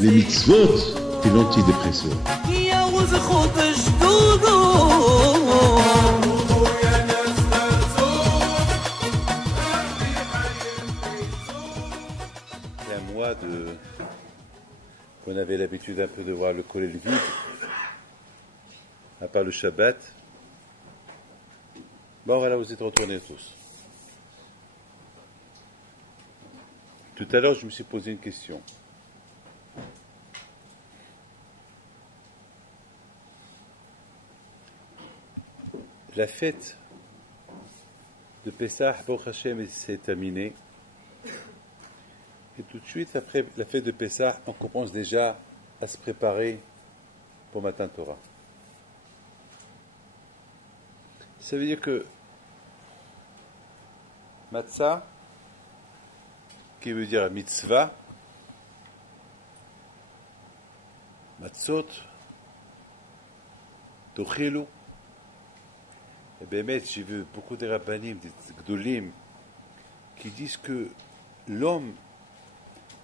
les mitzvot et l'antidépresseur. C'est un mois qu'on avait l'habitude un peu de voir le Kollel vide, à part le Shabbat. Bon, voilà, vous êtes retournés tous. Tout à l'heure, je me suis posé une question. La fête de Pessah, Baruch Hashem, s'est terminée. Et tout de suite, après la fête de Pessah, on commence déjà à se préparer pour Matan Torah. Ça veut dire que Matzah, qui veut dire mitzvah, Matzot, Tochelu, et bien, j'ai vu beaucoup de rabbanim, des gdolim, qui disent que l'homme,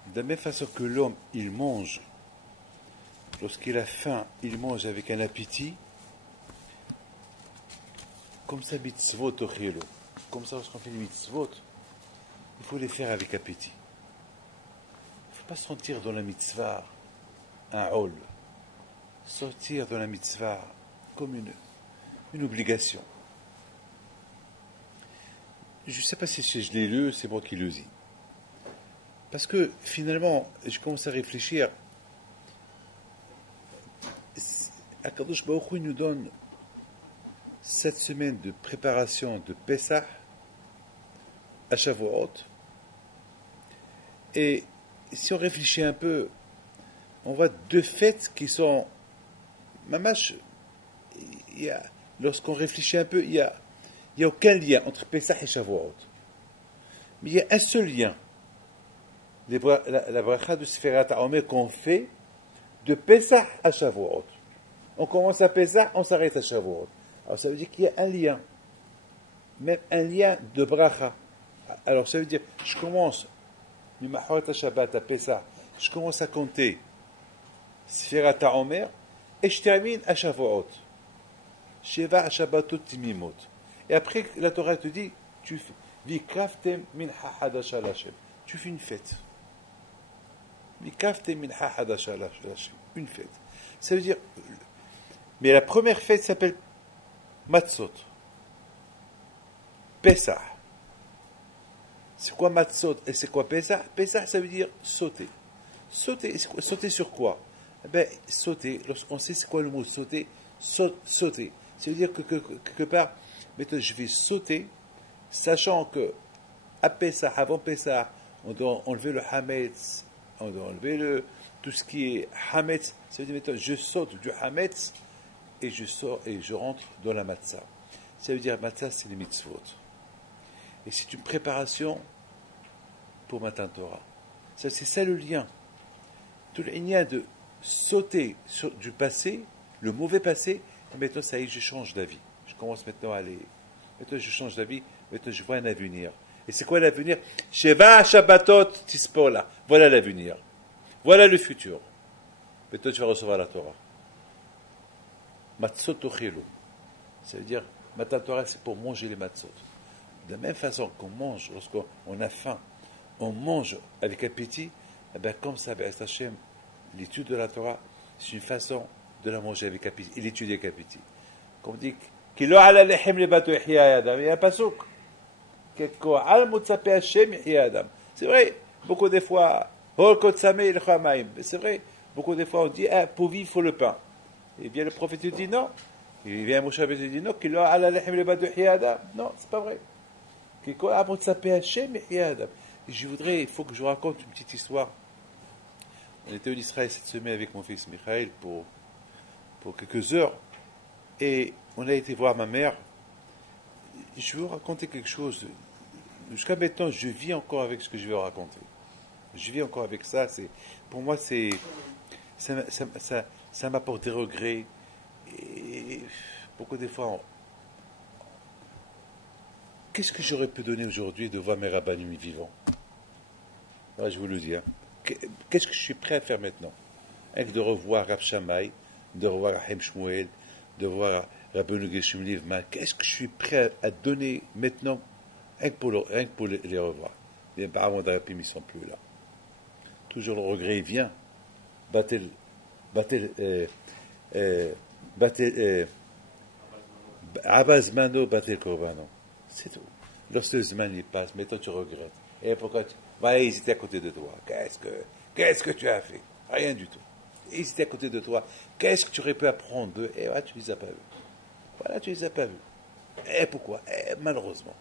de la même façon que l'homme, il mange, lorsqu'il a faim, il mange avec un appétit, comme ça, mitzvot tochelu, comme ça, lorsqu'on fait les mitzvot, il faut les faire avec appétit. Il ne faut pas sentir dans la mitzvah un hol, sortir dans la mitzvah comme une obligation. Je ne sais pas si je l'ai lu, c'est moi qui le dis. Parce que finalement, je commence à réfléchir. Akadosh Baruch Hu nous donne 7 semaines de préparation de Pessah à Shavuot. Et si on réfléchit un peu, on voit 2 fêtes qui sont mamash. Lorsqu'on réfléchit un peu, il n'y a aucun lien entre Pessah et Shavuot. Mais il y a un seul lien. La bracha de Sefirat HaOmer qu'on fait de Pessah à Shavuot. On commence à Pessah, on s'arrête à Shavuot. Alors ça veut dire qu'il y a un lien. Même un lien de bracha. Alors ça veut dire, je commence, Mimachot Shabbat à Pessah, je commence à compter Sefirat HaOmer et je termine à Shavuot. Sheva Shabbatot Timimot. Et après, la Torah te dit, tu fais une fête. Une fête. Ça veut dire, mais la première fête s'appelle Matzot. Pessah. C'est quoi Matzot et c'est quoi Pessah? Pessah, ça veut dire sauter. Sauter, sauter sur quoi? Sauter, lorsqu'on sait c'est quoi le mot sauter, sauter. Ça veut dire que quelque part, maintenant, je vais sauter, sachant que à Pessah, avant Pessah, on doit enlever le Hametz, on doit enlever tout ce qui est Hametz. Ça veut dire maintenant, je saute du Hametz et je sors et je rentre dans la Matzah. Ça veut dire Matzah, c'est les mitzvot. Et c'est une préparation pour Matan Torah. C'est ça le lien. Tout le lien de sauter du passé, le mauvais passé, et maintenant, ça y est, je change d'avis. Je commence maintenant à aller. Maintenant, je change d'avis. Maintenant, je vois un avenir. Et c'est quoi l'avenir? Sheva Shabbatot Tispola. Voilà l'avenir. Voilà le futur. Maintenant, tu vas recevoir la Torah. Matzot Tochelu. Ça veut dire, Matan Torah, c'est pour manger les matzot. De la même façon qu'on mange, lorsqu'on a faim, on mange avec appétit, et bien comme ça, Hashem, l'étude de la Torah, c'est une façon de la manger avec appétit, et l'étudier avec appétit. Comme on dit, il y a un pasuk. C'est vrai, beaucoup de fois, c'est vrai, beaucoup de fois on dit, pour vivre, il faut le pain. Et bien le prophète dit non. Il vient Moshe et dit non, non, c'est pas vrai. Je voudrais, il faut que je vous raconte une petite histoire. On était en Israël cette semaine avec mon fils Michael pour quelques heures. Et on a été voir ma mère. Je vais vous raconter quelque chose. Jusqu'à maintenant, je vis encore avec ce que je vais vous raconter. Je vis encore avec ça. Pour moi, ça m'apporte des regrets. Et beaucoup de fois, qu'est-ce que j'aurais pu donner aujourd'hui de voir mes rabbanim vivants? Alors, je vous le dis, hein. Qu'est-ce que je suis prêt à faire maintenant? Avec de revoir Rav Shammai, de revoir Rahim Shmuel, de revoir Rabbeinu Gershom Livman, qu'est-ce que je suis prêt à donner maintenant, rien que pour les revoir? Les parents d'Arapim, ils ne sont plus là. Toujours le regret, il vient. Batel, Abazmano, Batel Korbano. C'est tout. Lorsque le Zman il passe, mais toi tu regrettes. Et pourquoi tu vas hésiter à côté de toi? Qu'est-ce que tu as fait? Rien du tout. Hésiter à côté de toi. Qu'est-ce que tu aurais pu apprendre d'eux? Et voilà, tu les as pas vus. Voilà, tu les as pas vus. Et pourquoi? Malheureusement.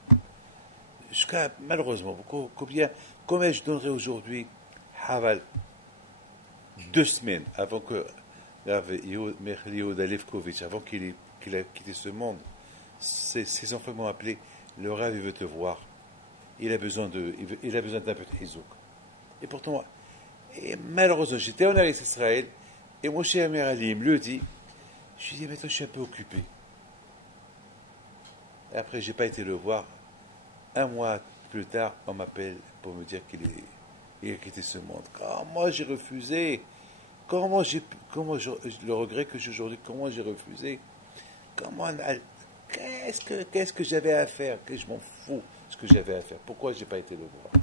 Malheureusement, combien je donnerais aujourd'hui, Haval, 2 semaines avant que Yehuda Levkovitch, avant qu'il ait quitté ce monde, ses enfants m'ont appelé, le Rav, il veut te voir. Il a besoin d'un peu de hizouk. Et pourtant, malheureusement, j'étais en Eretz Israël, et Moshe Amir Ali me le dit, je lui dis, maintenant je suis un peu occupé. Et après, je n'ai pas été le voir. 1 mois plus tard, on m'appelle pour me dire qu'il a quitté ce monde. Comment j'ai refusé? Comment le regret que j'ai aujourd'hui, comment j'ai refusé? Qu'est-ce que j'avais à faire? Que je m'en fous ce que j'avais à faire. Pourquoi je n'ai pas été le voir?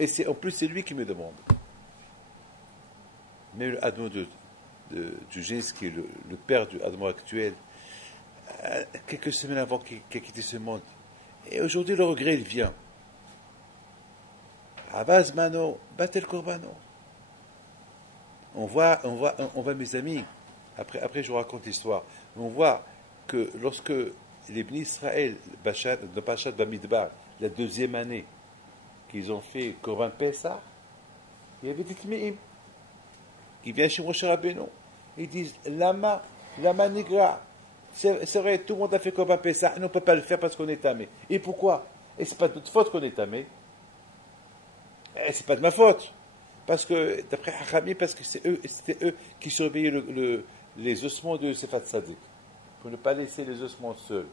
Et en plus, c'est lui qui me demande. Mais le Admon du Génis, qui est le père du Admon actuel, quelques semaines avant qu'il ait quitté ce monde, et aujourd'hui le regret il vient. Abaz Mano, Batel Korbano. On voit, mes amis, après je vous raconte l'histoire, on voit que lorsque les Bnei Israël, de Pachat Bamidbar, la 2e année qu'ils ont fait Korban Pessah, il y avait des Tmeim qui viennent chez Moshe Rabbeinu. Ils disent Lama Nigra. C'est vrai, tout le monde a fait Korban Pessah, nous on ne peut pas le faire parce qu'on est tamé. Et pourquoi? Et c'est pas de notre faute qu'on est tamé. C'est pas de ma faute. Parce que, d'après Hachami, parce que c'était eux qui surveillaient les ossements de Sefat Tzadik. Pour ne pas laisser les ossements seuls.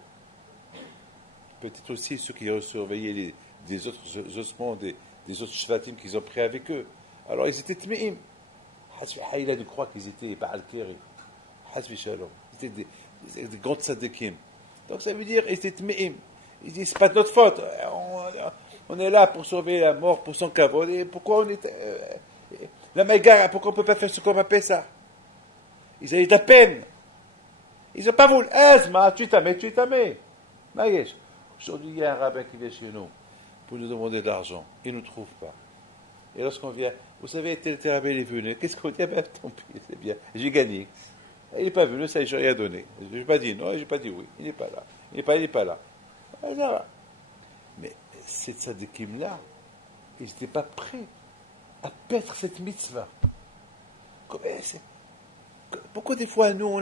Peut-être aussi ceux qui ont surveillé des autres ossements, des autres shvatim qu'ils ont pris avec eux. Alors ils étaient tmeim. Il a dû croire qu'ils étaient Baal Keri. Hasbi Shalom. Ils étaient des grands tzadikim. Donc ça veut dire ils étaient tmeim. Ils disent c'est pas de notre faute. On est là pour sauver la mort, pour son kavod. Et pourquoi on est la Maïgara, pourquoi on ne peut pas faire ce qu'on appelle ça? Ils avaient de la peine. Ils n'ont pas voulu. Azma, tu t'amais. Maïesh. Aujourd'hui, il y a un rabbin qui vient chez nous pour nous demander de l'argent. Il ne nous trouve pas. Et lorsqu'on vient, vous savez, tel rabbin est venu. Qu'est-ce qu'on dit? Ben, tant pis, c'est bien. J'ai gagné. Il n'est pas venu, ça, je n'ai rien donné. Je n'ai pas dit non, je n'ai pas dit oui. Il n'est pas là. Il n'est pas là. Alors, mais ces tzadikim-là, ils n'étaient pas prêts à paître cette mitzvah. Pourquoi des fois, nous,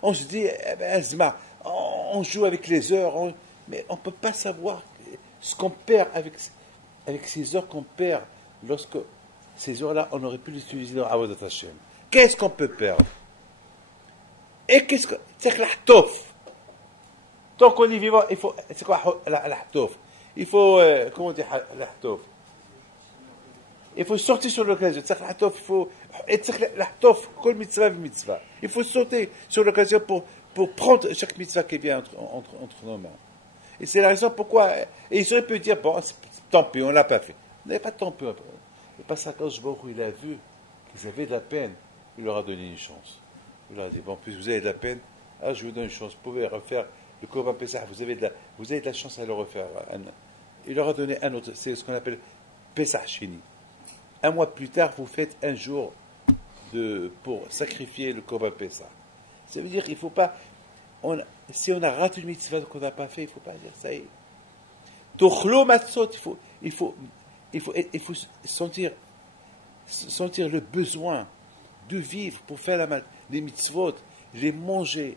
on se dit, Azma, on joue avec les heures, mais on ne peut pas savoir ce qu'on perd avec ces heures qu'on perd lorsque ces heures-là, on aurait pu les utiliser dans Avodat Hashem. Qu'est-ce qu'on peut perdre? Et qu'est-ce que... C'est que l'ahtof. Tant qu'on est vivant, il faut... C'est quoi l'ahtof? Il faut... comment on dit l'ahtof? Il faut sortir sur l'occasion. Il faut sauter sur l'occasion pour prendre chaque mitzvah qui vient entre nos mains. Et c'est la raison pourquoi. Et il aurait pu dire bon, tant pis, on ne l'a pas fait. On n'avait pas tant pis. Et parce que quand il a vu qu'ils avaient de la peine, il leur a donné une chance. Il leur a dit bon, puisque vous avez de la peine, alors je vous donne une chance. Vous pouvez refaire le Korban Pessah. Vous avez de la chance à le refaire. Il leur a donné un autre. C'est ce qu'on appelle Pessah Shini. 1 mois plus tard, vous faites un jour pour sacrifier le Korban Pessah. Ça veut dire qu'il ne faut pas... si on a raté une mitzvah qu'on n'a pas fait, il ne faut pas dire ça y est. Tochlo matzot, il faut sentir le besoin de vivre pour faire les mitzvot, les manger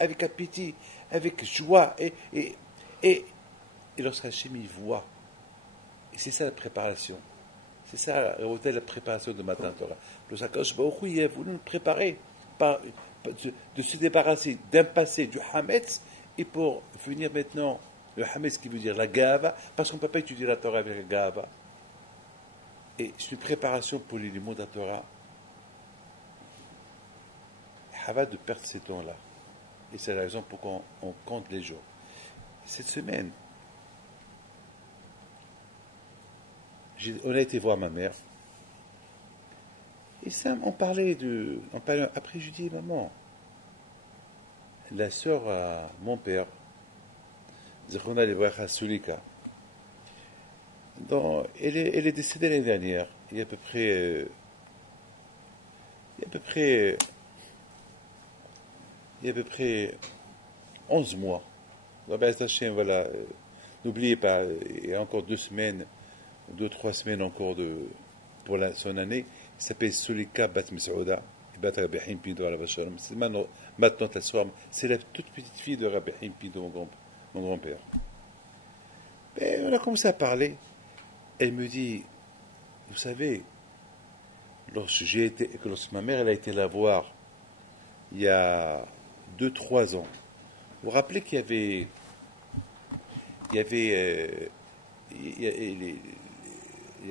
avec appétit, avec joie. Et lorsqu'Hachem y voit, et c'est ça la préparation. C'est ça la préparation de Matan Torah. Le Sakadosh Baruch Hu, il a voulu nous préparer de se débarrasser d'un passé du Hametz et pour venir maintenant, le Hametz qui veut dire la Gava, parce qu'on ne peut pas étudier la Torah avec la Gava. Et c'est une préparation pour les mots de la Torah. Hava de perdre ces temps-là. Et c'est la raison pour qu'on compte les jours. Cette semaine, on a été voir ma mère. Et ça, après, je dis, maman, la sœur à mon père, Zechona Lebracha Sulika, elle est décédée l'année dernière, il y a à peu près 11 mois. Voilà, n'oubliez pas, il y a encore 2 semaines, 2-3 semaines encore pour son année. Il s'appelle Sulika Bat Mesouda, Bat Rabbi Haim Pido à la Vachalom. C'est maintenant la soirée. C'est la toute petite fille de Rabbi Haim Pido, mon grand-père. Et on a commencé à parler. Elle me dit, vous savez, lorsque ma mère elle a été la voir il y a 2-3 ans, vous vous rappelez qu'il y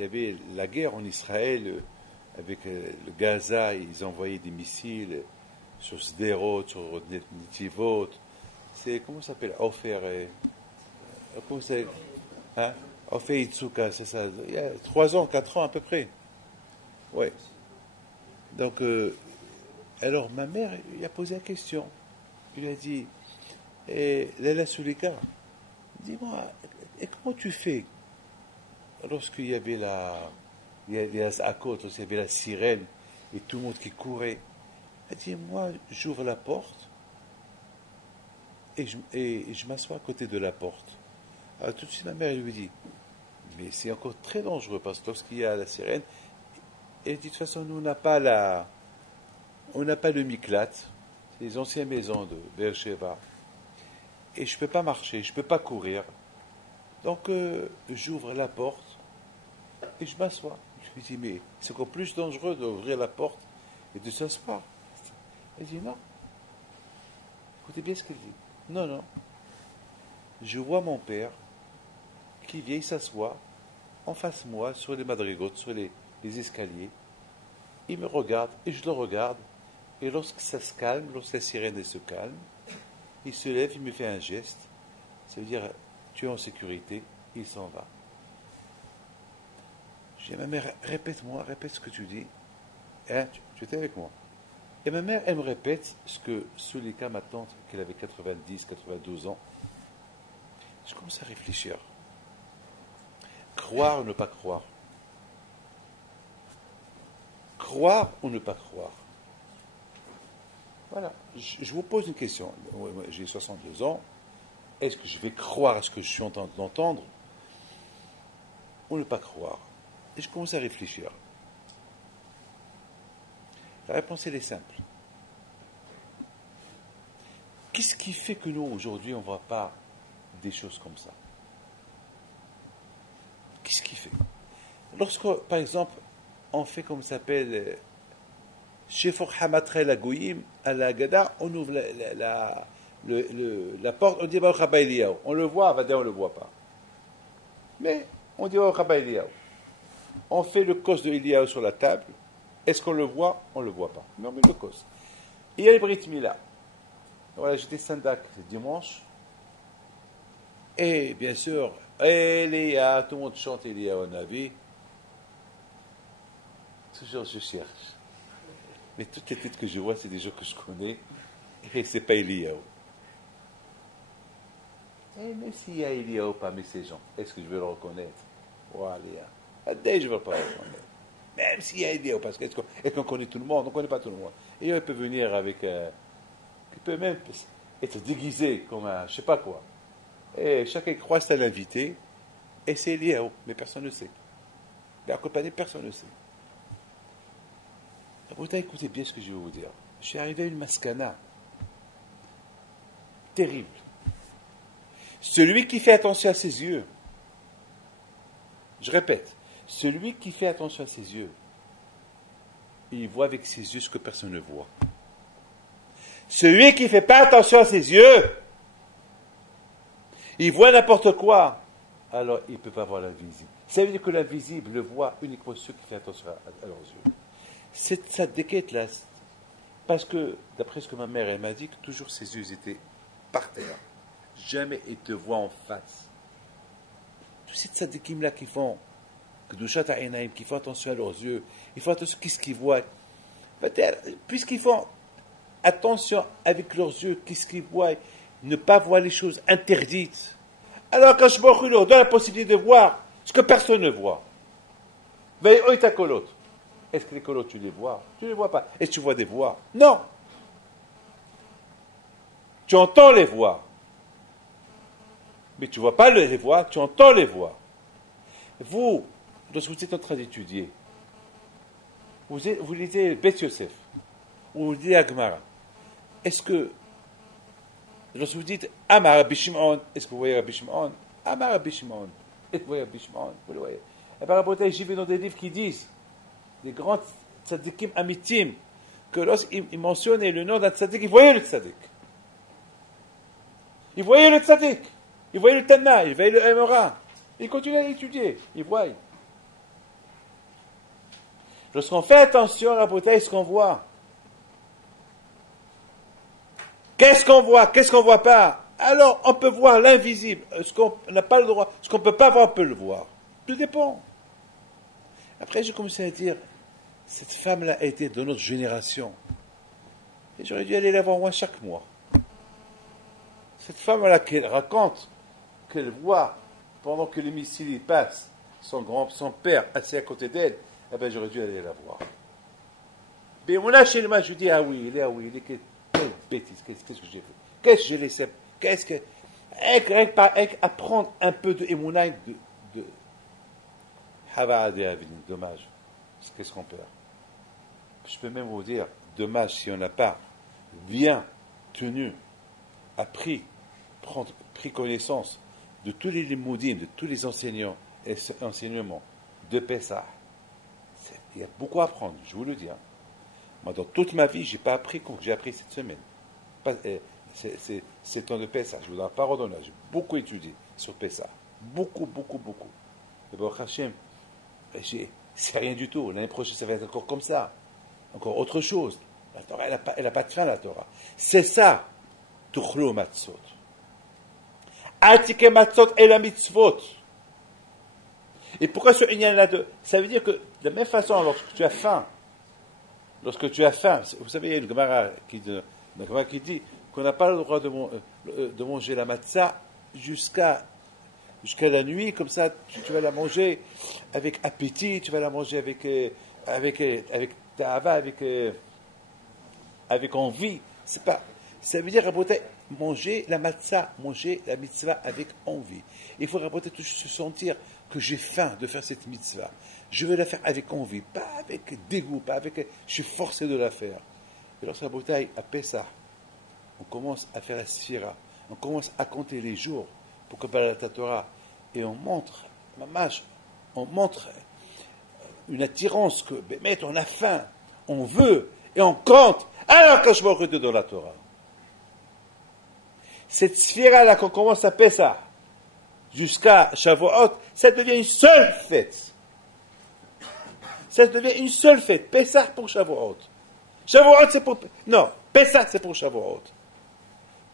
avait la guerre en Israël avec le Gaza, ils envoyaient des missiles sur Sderot, sur Netivot. Comment ça s'appelle Ofer, comment c'est Ofer Itzuka, c'est ça. Il y a 3 ans, 4 ans à peu près. Ouais. Donc, alors ma mère lui a posé la question. Il lui a dit, Lala Sulika, dis-moi, et comment tu fais lorsqu'il y avait il y avait la sirène et tout le monde qui courait? Elle dit, moi, j'ouvre la porte et je m'assois à côté de la porte. Alors tout de suite, ma mère lui dit, mais c'est encore très dangereux parce que lorsqu'il y a la sirène, elle dit, de toute façon, nous, on n'a pas le Miklat, c'est les anciennes maisons de Beersheba, et je ne peux pas marcher, je ne peux pas courir. Donc, j'ouvre la porte et je m'assois. Je lui dis, mais c'est encore plus dangereux d'ouvrir la porte et de s'asseoir. Elle dit, non. Écoutez bien ce qu'elle dit. Non, non. Je vois mon père qui vient s'asseoir en face de moi sur les madrigotes, sur les escaliers. Il me regarde et je le regarde. Et lorsque ça se calme, lorsque la sirène se calme, il se lève, il me fait un geste. Ça veut dire, tu es en sécurité, il s'en va. Je dis à ma mère, répète ce que tu dis. Hein, tu étais avec moi. Et ma mère, elle me répète ce que Sulika, ma tante, qu'elle avait 90, 92 ans. Je commence à réfléchir. Croire ou ne pas croire? Croire ou ne pas croire? Voilà. Je vous pose une question. J'ai 62 ans. Est-ce que je vais croire à ce que je suis en train d'entendre ou ne pas croire? Et je commence à réfléchir. La réponse, elle est simple. Qu'est-ce qui fait que nous, aujourd'hui, on ne voit pas des choses comme ça? Qu'est-ce qui fait? Lorsque, par exemple, on fait comme ça s'appelle Shefor Hamatrel Agoyim à la Gada, on ouvre la porte, on dit Baruch Haba Eliyahu. On le voit, on ne le voit pas. Mais on dit Baruch Haba Eliyahu. On fait le kos de Eliyahu sur la table. Est-ce qu'on le voit? On ne le voit pas. Mais on met le kos. Il y a les Brit Mila. Voilà, j'étais Sandak dimanche. Et bien sûr, Eliyahu, tout le monde chante Eliyahu Navi. Toujours je cherche. Mais toutes les têtes que je vois, c'est des gens que je connais. Et ce n'est pas Eliyahu. Et même s'il y a Eliyahu parmi ces gens, est-ce que je vais le reconnaître? Voilà. Dès je ne vais pas le reconnaître. Même s'il y a Eliyahu, parce est-ce qu'on connaît tout le monde? On ne connaît pas tout le monde. Et il peut venir avec... il peut même être déguisé comme un... je ne sais pas quoi. Et chacun croit que c'est l'invité. Et c'est Eliyahu. Mais personne ne sait. Mais accompagné, personne ne sait. Écoutez bien ce que je vais vous dire. Je suis arrivé à une maskana terrible. Celui qui fait attention à ses yeux, je répète, celui qui fait attention à ses yeux, il voit avec ses yeux ce que personne ne voit. Celui qui ne fait pas attention à ses yeux, il voit n'importe quoi. alors il ne peut pas voir l'invisible. Ça veut dire que l'invisible le voit uniquement ceux qui font attention à leurs yeux. Cette tzaddiket-là, parce que, d'après ce que ma mère elle m'a dit, que toujours ses yeux étaient par terre. Jamais ils te voient en face. Tous ces tzaddikim-là qui font qui font attention à leurs yeux, ils font attention à ce qu'ils voient. Puisqu'ils font attention avec leurs yeux, qu'est-ce qu'ils voient, ne pas voir les choses interdites. Alors quand je leur donne la possibilité de voir ce que personne ne voit. Est-ce que les colots, tu les vois? Tu ne les vois pas. Est-ce que tu vois des voix? Non. Tu entends les voix. Mais tu ne vois pas les voix, tu entends les voix. Vous, lorsque vous êtes en train d'étudier, vous lisez Bet Yosef, ou vous lisez Agmara. Est-ce que, lorsque vous dites Amar Rabbi Shimon, est-ce que vous voyez Rabbi Shimon? Amar Rabbi Shimon. Est-ce que vous voyez Rabbi Shimon? Vous le voyez. Et par rapport à j'y vais dans des livres qui disent, des grands tzadikim amitim, que lorsqu'ils mentionnaient le nom d'un tzadik, ils voyaient le tzadik. Ils voyaient le tzadik. Ils voyaient le Tana, ils voyaient le Emora. Ils continuaient à étudier. Ils voient. Lorsqu'on fait attention à la beauté, ce qu'on voit. Qu'est-ce qu'on voit? Qu'est-ce qu'on ne voit pas? Alors, on peut voir l'invisible. Ce qu'on n'a pas le droit, ce qu'on ne peut pas voir, on peut le voir. Tout dépend. Après, j'ai commencé à dire, cette femme-là a été de notre génération. Et j'aurais dû aller la voir moi chaque mois. Cette femme-là qui raconte qu'elle voit, pendant que les missiles passent, son père assis à côté d'elle, eh bien j'aurais dû aller la voir. Mais on a chez le match, je dis, ah oui, il est, quelle bêtise, qu'est-ce que j'ai fait? Qu'est-ce que j'ai laissé? Qu'est-ce que... Avec apprendre un peu de Emouna, de dommage. Qu'est-ce qu'on perd? Je peux même vous dire, dommage si on n'a pas bien tenu, appris, pris connaissance de tous les limoudim, de tous les enseignements de Pessah. Il y a beaucoup à apprendre, je vous le dis. Moi, dans toute ma vie, je n'ai pas appris comme j'ai appris cette semaine. C'est temps de Pessah, je vous donne la parole d'honneur. J'ai beaucoup étudié sur Pessah. Beaucoup. Et bon, Hachem, c'est rien du tout. L'année prochaine, ça va être encore comme ça. Encore autre chose. La Torah, elle n'a pas de fin, la Torah. C'est ça. Tuchlo matzot. Atike matzot et la mitzvot. Et pourquoi ce inyan-là ça veut dire que, de la même façon, lorsque tu as faim, vous savez, il y a une Gemara qui dit qu'on n'a pas le droit de manger la matzah jusqu'à la nuit, comme ça, tu vas la manger avec appétit, tu vas la manger avec ta'ava, avec envie. Ça veut dire, raboter, manger la matzah, manger la mitzvah avec envie. Il faut raboter toujours se sentir que j'ai faim de faire cette mitzvah. Je veux la faire avec envie, pas avec dégoût, pas avec je suis forcé de la faire. Et lorsque raboter à Pessah, on commence à faire la sphira, on commence à compter les jours pour préparer la Torah, et on montre, une attirance que, mais on a faim, on veut, et on compte, alors quand je me dans la Torah. Cette sphira-là, qu'on commence à Pessah, jusqu'à Shavuot, ça devient une seule fête. Ça devient une seule fête. Pessah pour Shavuot. Shavuot, c'est pour... Non, Pessah, c'est pour Shavuot.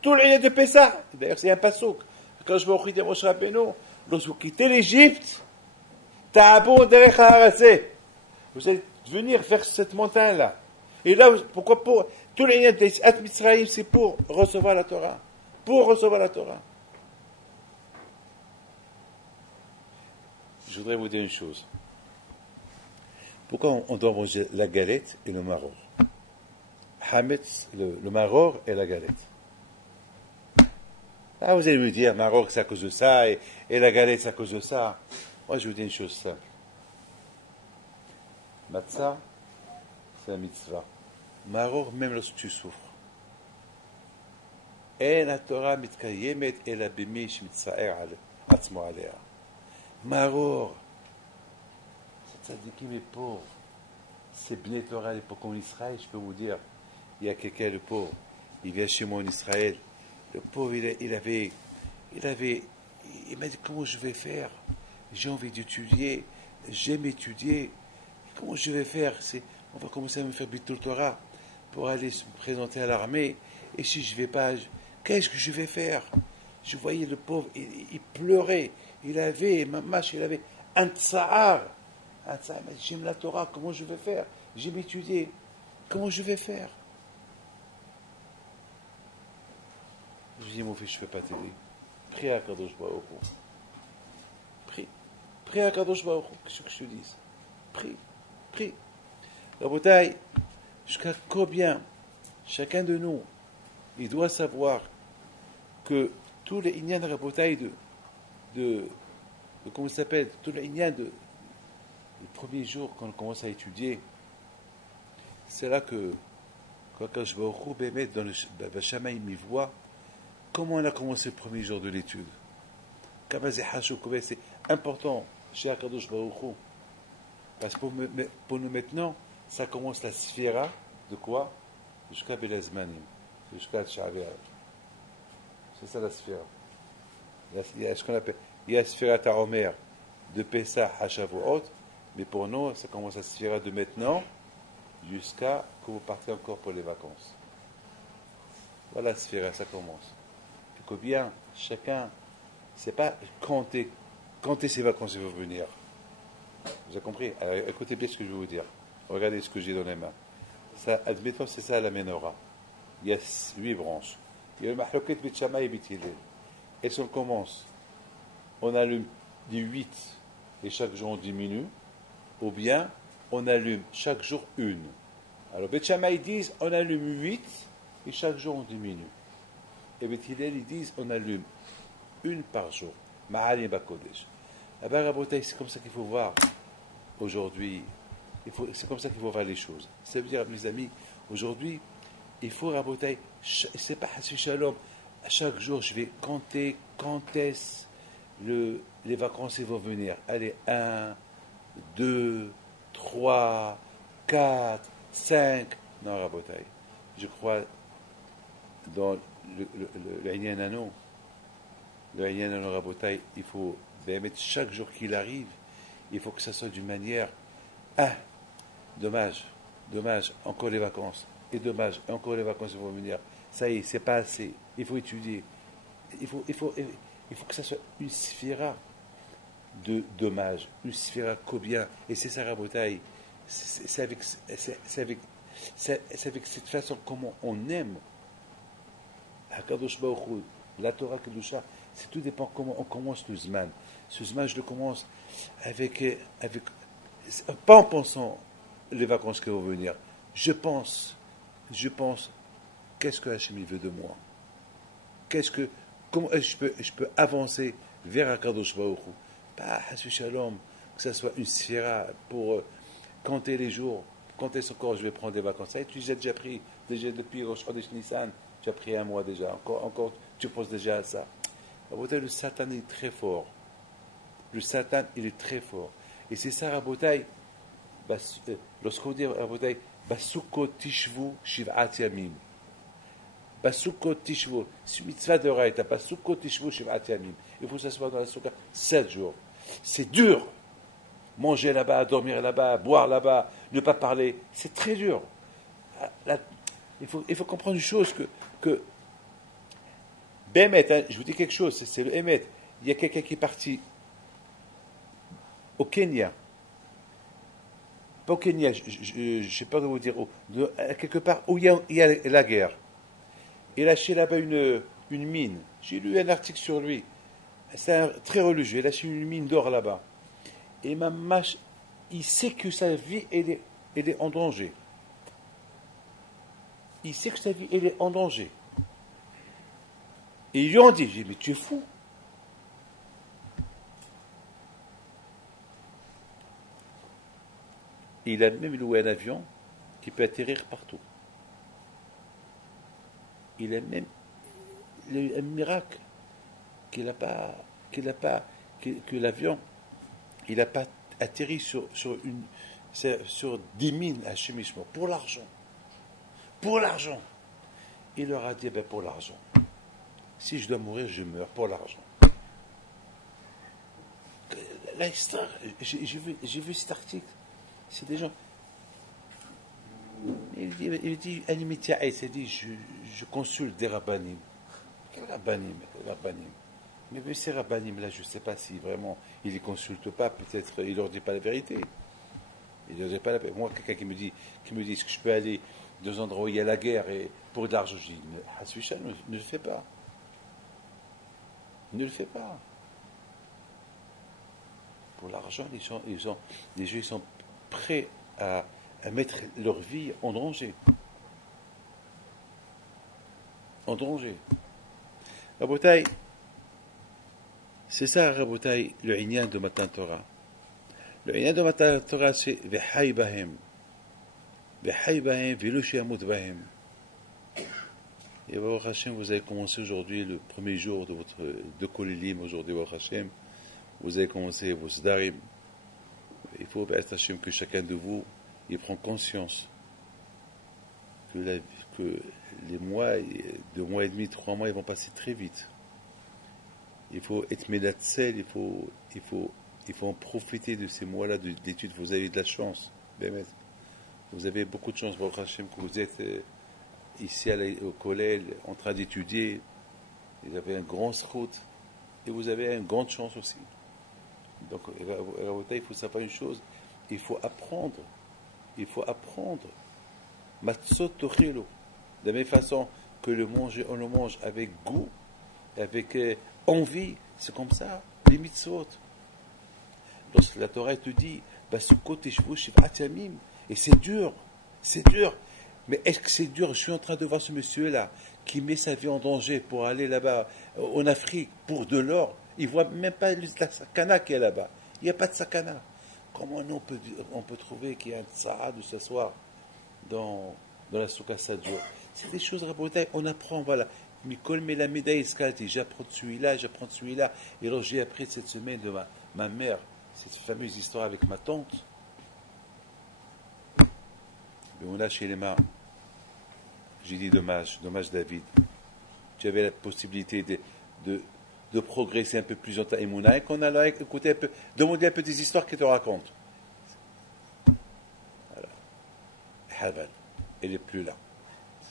Tout le de Pessah, d'ailleurs, c'est un passouk. Quand je me dis Moshe Rabbeinu, lorsque vous quittez l'Égypte, Ta'abou derech ha'araseh. Vous allez venir vers cette montagne-là. Et là, pourquoi pour tout le des At Mitzrayim, c'est pour recevoir la Torah. Pour recevoir la Torah. Je voudrais vous dire une chose. Pourquoi on doit manger la galette et le maror? Hametz, le maror et la galette. Ah, vous allez me dire, maror c'est à cause de ça, et la galette c'est à cause de ça. Moi, je vous dis une chose simple. Matzah, c'est un mitzvah. Maror, même lorsque tu souffres. Et la Torah mitkayemet et la bimish mitza'er atzmo alea. Maror, c'est tzadikim est pauvre. C'est Bnei Torah, l'époque en Israël, je peux vous dire, il y a quelqu'un de pauvre. Il vient chez moi en Israël. Le pauvre, il avait il m'a dit, comment je vais faire? J'ai envie d'étudier, j'aime étudier. Comment je vais faire? On va commencer à me faire Bitul Torah pour aller se présenter à l'armée. Et si je ne vais pas, qu'est-ce que je vais faire? Je voyais le pauvre, il pleurait. Il avait un tsahar. Un tsahar, il m'a dit, j'aime la Torah, comment je vais faire? J'aime étudier. Comment je vais faire? Je lui dis, mon fils, je ne peux pas t'aider. Prie à Kadosh Baruch Hu. Prie. Prie à Kadosh Baruch Hu. Qu'est-ce que je te dis? Prie. Prie. La bouteille, jusqu'à combien chacun de nous, il doit savoir que tous les ignan de la bouteille de comment ça s'appelle, tous les ignan le premier jour quand on commence à étudier, c'est là que quand Kadosh Baruch Hu bémet dans le Shamaïm, il voit comment on a commencé le premier jour de l'étude. C'est important chez Akadosh Baruch Hu. Parce que pour nous maintenant, ça commence la sphira de quoi? Jusqu'à Belazmanim. Jusqu'à Tchaviar. C'est ça la sphira. Il y a ce qu'on appelle, il y a la sphira Ta'omer de Pesach à Shavuot, mais pour nous, ça commence la sphira de maintenant jusqu'à que vous partez encore pour les vacances. Voilà la sphira, ça commence. Que bien chacun, c'est pas compter ses vacances il va venir. Vous avez compris? Alors, écoutez bien ce que je vais vous dire. Regardez ce que j'ai dans les mains. Ça, admettons, c'est ça la menorah. Il y a 8 branches. Il y a le mahloket bet Shammai et bet Hillel. Et si on commence, on allume des 8 et chaque jour on diminue, ou bien on allume chaque jour une. Alors bet Shammai disent on allume 8 et chaque jour on diminue. Et bet Hillel ils disent on allume une par jour. Ma'alim bakodesh. C'est comme ça qu'il faut voir aujourd'hui. C'est comme ça qu'il faut voir les choses. Ça veut dire, mes amis, aujourd'hui, il faut raboter. C'est pas Hassi Shalom. Chaque jour, je vais compter quand est-ce les vacances vont venir. Allez, 1, 2, 3, 4, 5. Non, raboter. Je crois dans le Inyan Ano. Le Inyan Ano raboter, il faut mettre chaque jour qu'il arrive, il faut que ça soit d'une manière. Ah, dommage, encore les vacances, et dommage, encore les vacances vont venir. Ça y est, c'est pas assez. Il faut étudier. Il faut que ça soit une sphira de dommage, une sphira combien. Et c'est ça, Rabotaï. C'est avec cette façon comment on aime Hakadosh Baruch Hu, la Torah Kedusha. C'est tout dépend comment on commence le Zman. Ce Zman, je le commence avec pas en pensant les vacances qui vont venir. Je pense, qu'est-ce que Hachem veut de moi? Comment je peux avancer vers Akadosh Baruch Hu? Pas Hassu Shalom, que ça soit une sphira pour compter les jours, quand est-ce encore je vais prendre des vacances? Ça, tu as déjà pris, depuis Rosh Chodesh Nissan, tu as pris un mois déjà, encore tu penses déjà à ça. Le Satan est très fort. Le Satan, il est très fort. Et c'est ça, Rabotai, lorsqu'on dit, Rabotai, Basukot Tishvu Shiv'at Yamim. Basukot Tishvu, c'est mitzvah de Raïta, Basukot Tishvu Shiv'at Yamim. Il faut s'asseoir dans la souka 7 jours. C'est dur. Manger là-bas, dormir là-bas, boire là-bas, ne pas parler, c'est très dur. Il faut comprendre une chose que Bémet, je vous dis quelque chose, c'est le Hémet. Il y a quelqu'un qui est parti au Kenya. Pas au Kenya, je ne sais pas de vous dire où. Quelque part où il y a la guerre. Il a acheté là-bas une mine. J'ai lu un article sur lui. C'est très religieux. Il a acheté une mine d'or là-bas. Et il sait que sa vie, elle est en danger. Il sait que sa vie, elle est en danger. Et ils lui ont dit, j'ai dit, mais tu es fou. Et il a même loué un avion qui peut atterrir partout. Il a même un miracle que l'avion, il n'a pas atterri sur 10 mines à chemichement. Pour l'argent. Pour l'argent. Il leur a dit, pour l'argent. Si je dois mourir, je meurs pour l'argent. J'ai vu cet article. C'est des gens. Il dit, il dit, je consulte des rabbinim. Quel rabbinim? Mais ces rabbinim-là, je ne sais pas si vraiment ils ne les consultent pas, peut-être ils ne leur disent pas la vérité. Ils leur disent pas la vérité. Moi, quelqu'un qui me dit, est-ce que je peux aller dans un endroit où il y a la guerre et pour de l'argent, je dis, Haswisha, ne le fais pas. Ne le fais pas. Pour l'argent, les gens ils sont prêts à mettre leur vie en danger. En danger. Rabotai, c'est ça, Rabotai, le Inyan de Matan Torah. Le Inyan de Matan Torah, c'est V'chai bahem. V'chai bahem, v'lo she'amut bahem. Et Baruch Hashem, vous avez commencé aujourd'hui le premier jour de Kolilim, aujourd'hui, Baruch Hashem. Vous avez commencé vos Sdarim. Il faut, Baruch Hashem, que chacun de vous, il prend conscience que les mois, 2 mois et demi, 3 mois, ils vont passer très vite. Il faut être médatsel, il faut en profiter de ces mois-là d'études. Vous avez de la chance, Bémet. Vous avez beaucoup de chance, Baruch Hashem, que vous êtes ici au collège en train d'étudier. Vous avez un grand srout et vous avez une grande chance aussi. Donc, il faut savoir une chose, il faut apprendre. Matzot tochilo. De la même façon que on le mange avec goût, avec envie, c'est comme ça, les mitzvot. Lorsque la Torah te dit, et c'est dur, mais est-ce que c'est dur? Je suis en train de voir ce monsieur-là qui met sa vie en danger pour aller là-bas en Afrique pour de l'or. Il ne voit même pas la sakana qui est là-bas. Il n'y a pas de sakana. Comment nous on peut trouver qu'il y a un tsara de s'asseoir dans la soukha 7 jours? C'est des choses, Rabotai, on apprend, voilà. Mikol met la médaille escalati, j'apprends de celui-là. Et alors j'ai appris cette semaine de ma mère, cette fameuse histoire avec ma tante. Mais on a chez les mains. J'ai dit dommage David. Tu avais la possibilité de progresser un peu plus en ta émouna et qu'on allait écouter un peu, demander un peu des histoires qu'elle te raconte. Voilà. Haval, elle n'est plus là.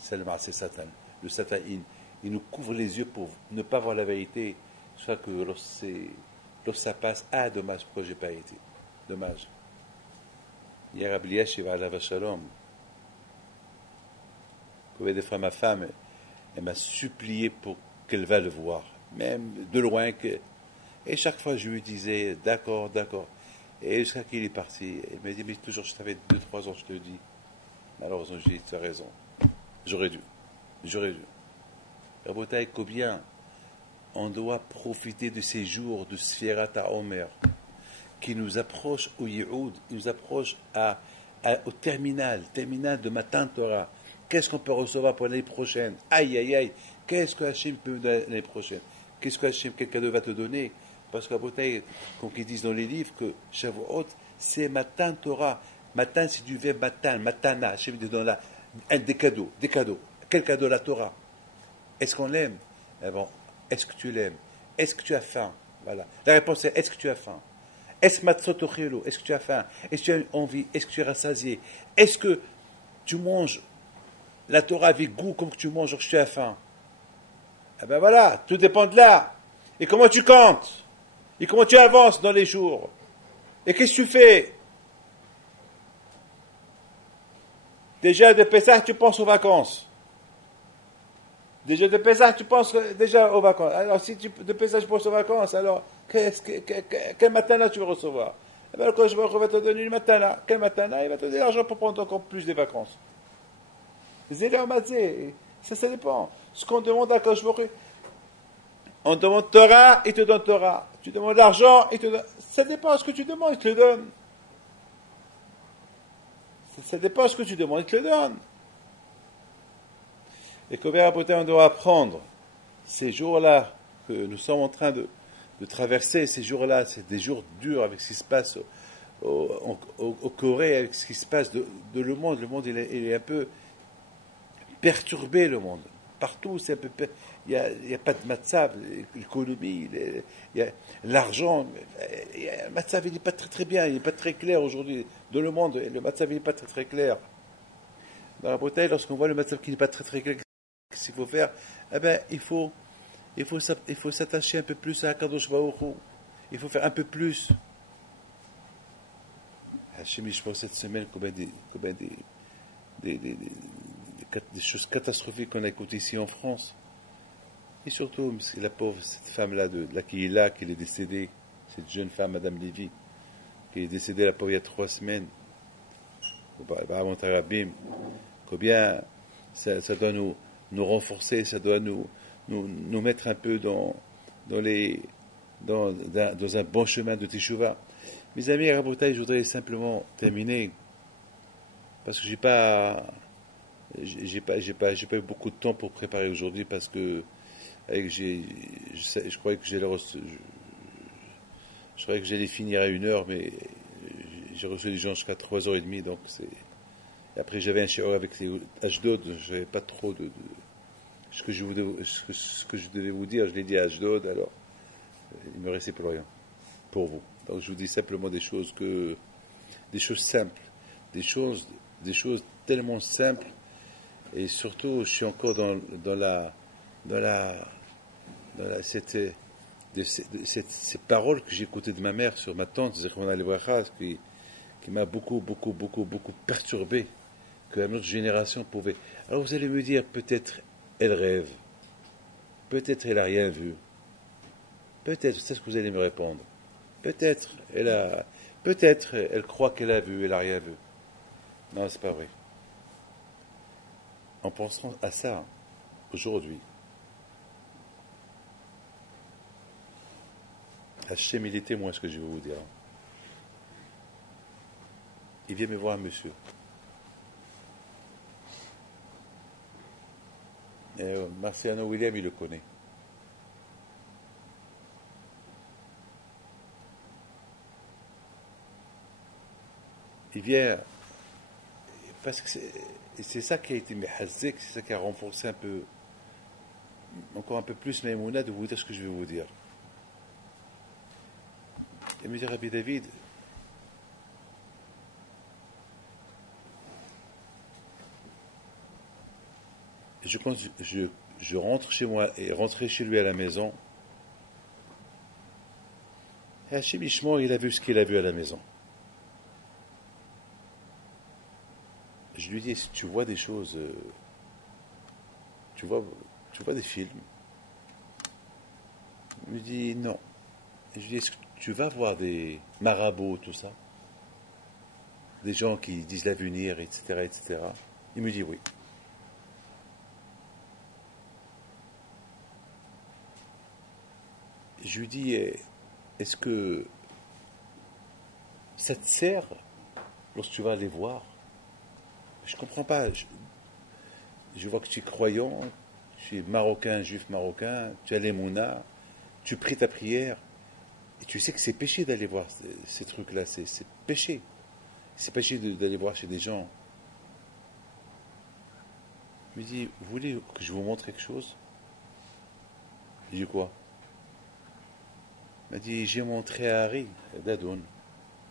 C'est Satan. Le Satan, il nous couvre les yeux pour ne pas voir la vérité. Je crois que lorsque ça passe, dommage, pourquoi j'ai pas été. Dommage. Hier, Abliya Shiva Alava Shalom. Des fois, ma femme, elle m'a supplié pour qu'elle va le voir, même de loin. Et chaque fois, je lui disais, d'accord. Et jusqu'à qu'il est parti, elle m'a dit, mais toujours, je t'avais 2-3 ans, je te le dis. Malheureusement, j'ai dit, tu as raison. J'aurais dû. Rabotai, combien on doit profiter de ces jours de Sfirat HaOmer qui nous approchent au Yehoud, qui nous approchent au terminal de Matan Torah. Qu'est-ce qu'on peut recevoir pour l'année prochaine? Aïe. Qu'est-ce que Hachem peut nous donner l'année prochaine? Qu'est-ce que Hachem, quel cadeau va te donner? Parce qu'à Botaï, comme ils disent dans les livres, que Shavuot, c'est Matan Torah. Matan, c'est du verbe matan, matana. Hachem dit dans des cadeaux. Quel cadeau? La Torah. Est-ce qu'on l'aime? Bon, est-ce que tu l'aimes? Est-ce que tu as faim? Voilà. La réponse est, est-ce que tu as faim? Est-ce Est-ce que tu as faim? Est-ce que tu as envie? Est-ce que tu es rassasié? Est-ce que tu manges la Torah avec goût comme que tu manges lorsque tu as faim? Eh ben voilà, tout dépend de là. Et comment tu comptes? Et comment tu avances dans les jours? Et qu'est-ce que tu fais? Déjà de Pessah, tu penses aux vacances. Déjà de Pessah, tu penses déjà aux vacances. Alors si de Pessah, tu penses aux vacances, alors quel matana tu vas recevoir? Eh bien, quand je vais te donner une matana, quel matana? Il va te donner l'argent pour prendre encore plus des vacances. Ça dépend. Ce qu'on demande à Koshbori, on demande Torah, il te donne Torah. Tu demandes l'argent, il te donne. Ça dépend de ce que tu demandes, il te le donne. Ça dépend de ce que tu demandes, il te le donne. Et on doit apprendre ces jours-là que nous sommes en train de traverser, ces jours-là, c'est des jours durs avec ce qui se passe au Corée, avec ce qui se passe de le monde. Le monde, il est un peu perturbé, le monde. partout, c'est un peu, il y a pas de matzav, l'économie, l'argent, le matzav il n'est pas très très bien, il n'est pas très clair aujourd'hui dans le monde, le matzav il n'est pas très très clair. Dans la Bretagne, lorsqu'on voit le matzav qui n'est pas très très clair, qu'est-ce qu'il faut faire? Eh ben, il faut s'attacher un peu plus à Kadosh Baruch Hu. Il faut faire un peu plus. Hachem, je pense cette semaine, combien des choses catastrophiques qu'on a écoutées ici en France. Et surtout, la pauvre, cette femme-là, de la Kihila, qui est décédée, cette jeune femme, Madame Lévy, qui est décédée, la pauvre, il y a 3 semaines. Combien ça doit nous renforcer, ça doit nous mettre un peu dans un bon chemin de Teshuvah. Mes amis, à Rabotai, je voudrais simplement terminer, parce que j'ai pas eu beaucoup de temps pour préparer aujourd'hui, parce que je croyais que j'allais finir à 1h, mais j'ai reçu des gens jusqu'à 3h30, donc et après j'avais un shiur avec les Ashdod, j'avais pas trop de ce que je devais vous dire, je l'ai dit à Ashdod, alors il me restait plus rien pour vous. Donc je vous dis simplement des choses simples, des choses tellement simples, et surtout je suis encore ces paroles que j'ai écoutées de ma mère sur ma tante Zechrona Livracha, qui m'a beaucoup perturbé, que notre génération pouvait. Alors vous allez me dire, peut-être elle rêve, peut-être elle n'a rien vu, peut-être, c'est ce que vous allez me répondre. Peut-être elle croit qu'elle a vu, elle n'a rien vu. Non, c'est pas vrai. En pensant à ça, aujourd'hui, Hachem, il est témoin, ce que je vais vous dire. Il vient me voir un monsieur. Marciano William, il le connaît. Il vient, parce que c'est ça qui a été méhazek, c'est ça qui a renforcé encore un peu plus ma émouna de vous dire ce que je vais vous dire. Il me dit, Rabbi David, je rentre chez moi et rentrer chez lui à la maison, et Hachem Ishmo, il a vu ce qu'il a vu à la maison. Je lui dis, si tu vois des choses, tu vois des films? Il me dit, non. Et je lui dis, est-ce que tu vas voir des marabouts, tout ça? Des gens qui disent l'avenir, etc., etc. Il me dit oui. Je lui dis, est-ce que ça te sert lorsque tu vas les voir? Je ne comprends pas. Je vois que tu es croyant, tu es marocain, juif marocain, tu as l'émouna, tu pries ta prière, et tu sais que c'est péché d'aller voir ces trucs-là, c'est péché. C'est péché d'aller voir chez des gens. Il me dit, vous voulez que je vous montre quelque chose? Je dis quoi? Il m'a dit, j'ai montré à Harry Dadoun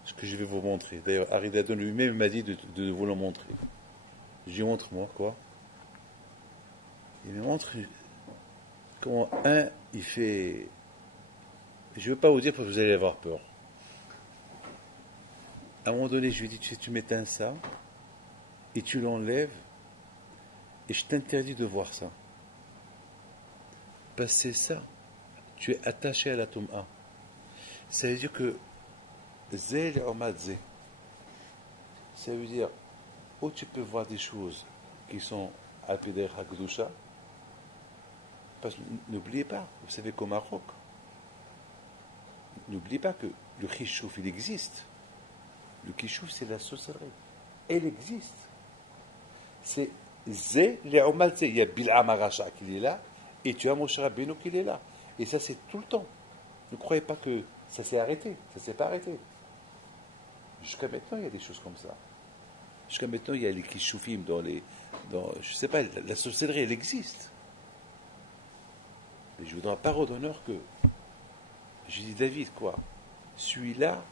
ce que je vais vous montrer. D'ailleurs, Harry Dadoun lui-même m'a dit de vous le montrer. Je lui montre-moi quoi? Il me montre comment il fait. Je ne veux pas vous dire parce que vous allez avoir peur. À un moment donné, je lui ai dit, tu m'éteins ça et tu l'enlèves et je t'interdis de voir ça. Parce que c'est ça. Tu es attaché à l'atome A. Ça veut dire que Zé le Omadze. Ça veut dire où tu peux voir des choses qui sont à Peder Hagdusha. Parce que n'oubliez pas, vous savez qu'au Maroc, n'oubliez pas que le Kishouf, il existe. Le Kishouf, c'est la sorcellerie. Elle existe. C'est Zé le Omadze. Il y a Bil'am Aracha qui est là, et tu as Moshe Rabbeinu qui est là. Et ça, c'est tout le temps. Ne croyez pas que ça s'est arrêté. Ça ne s'est pas arrêté. Jusqu'à maintenant, il y a des choses comme ça. Jusqu'à maintenant, il y a les kishoufim je ne sais pas, la sorcellerie, elle existe. Mais je voudrais parole d'honneur que, j'ai dit David, quoi. Celui-là,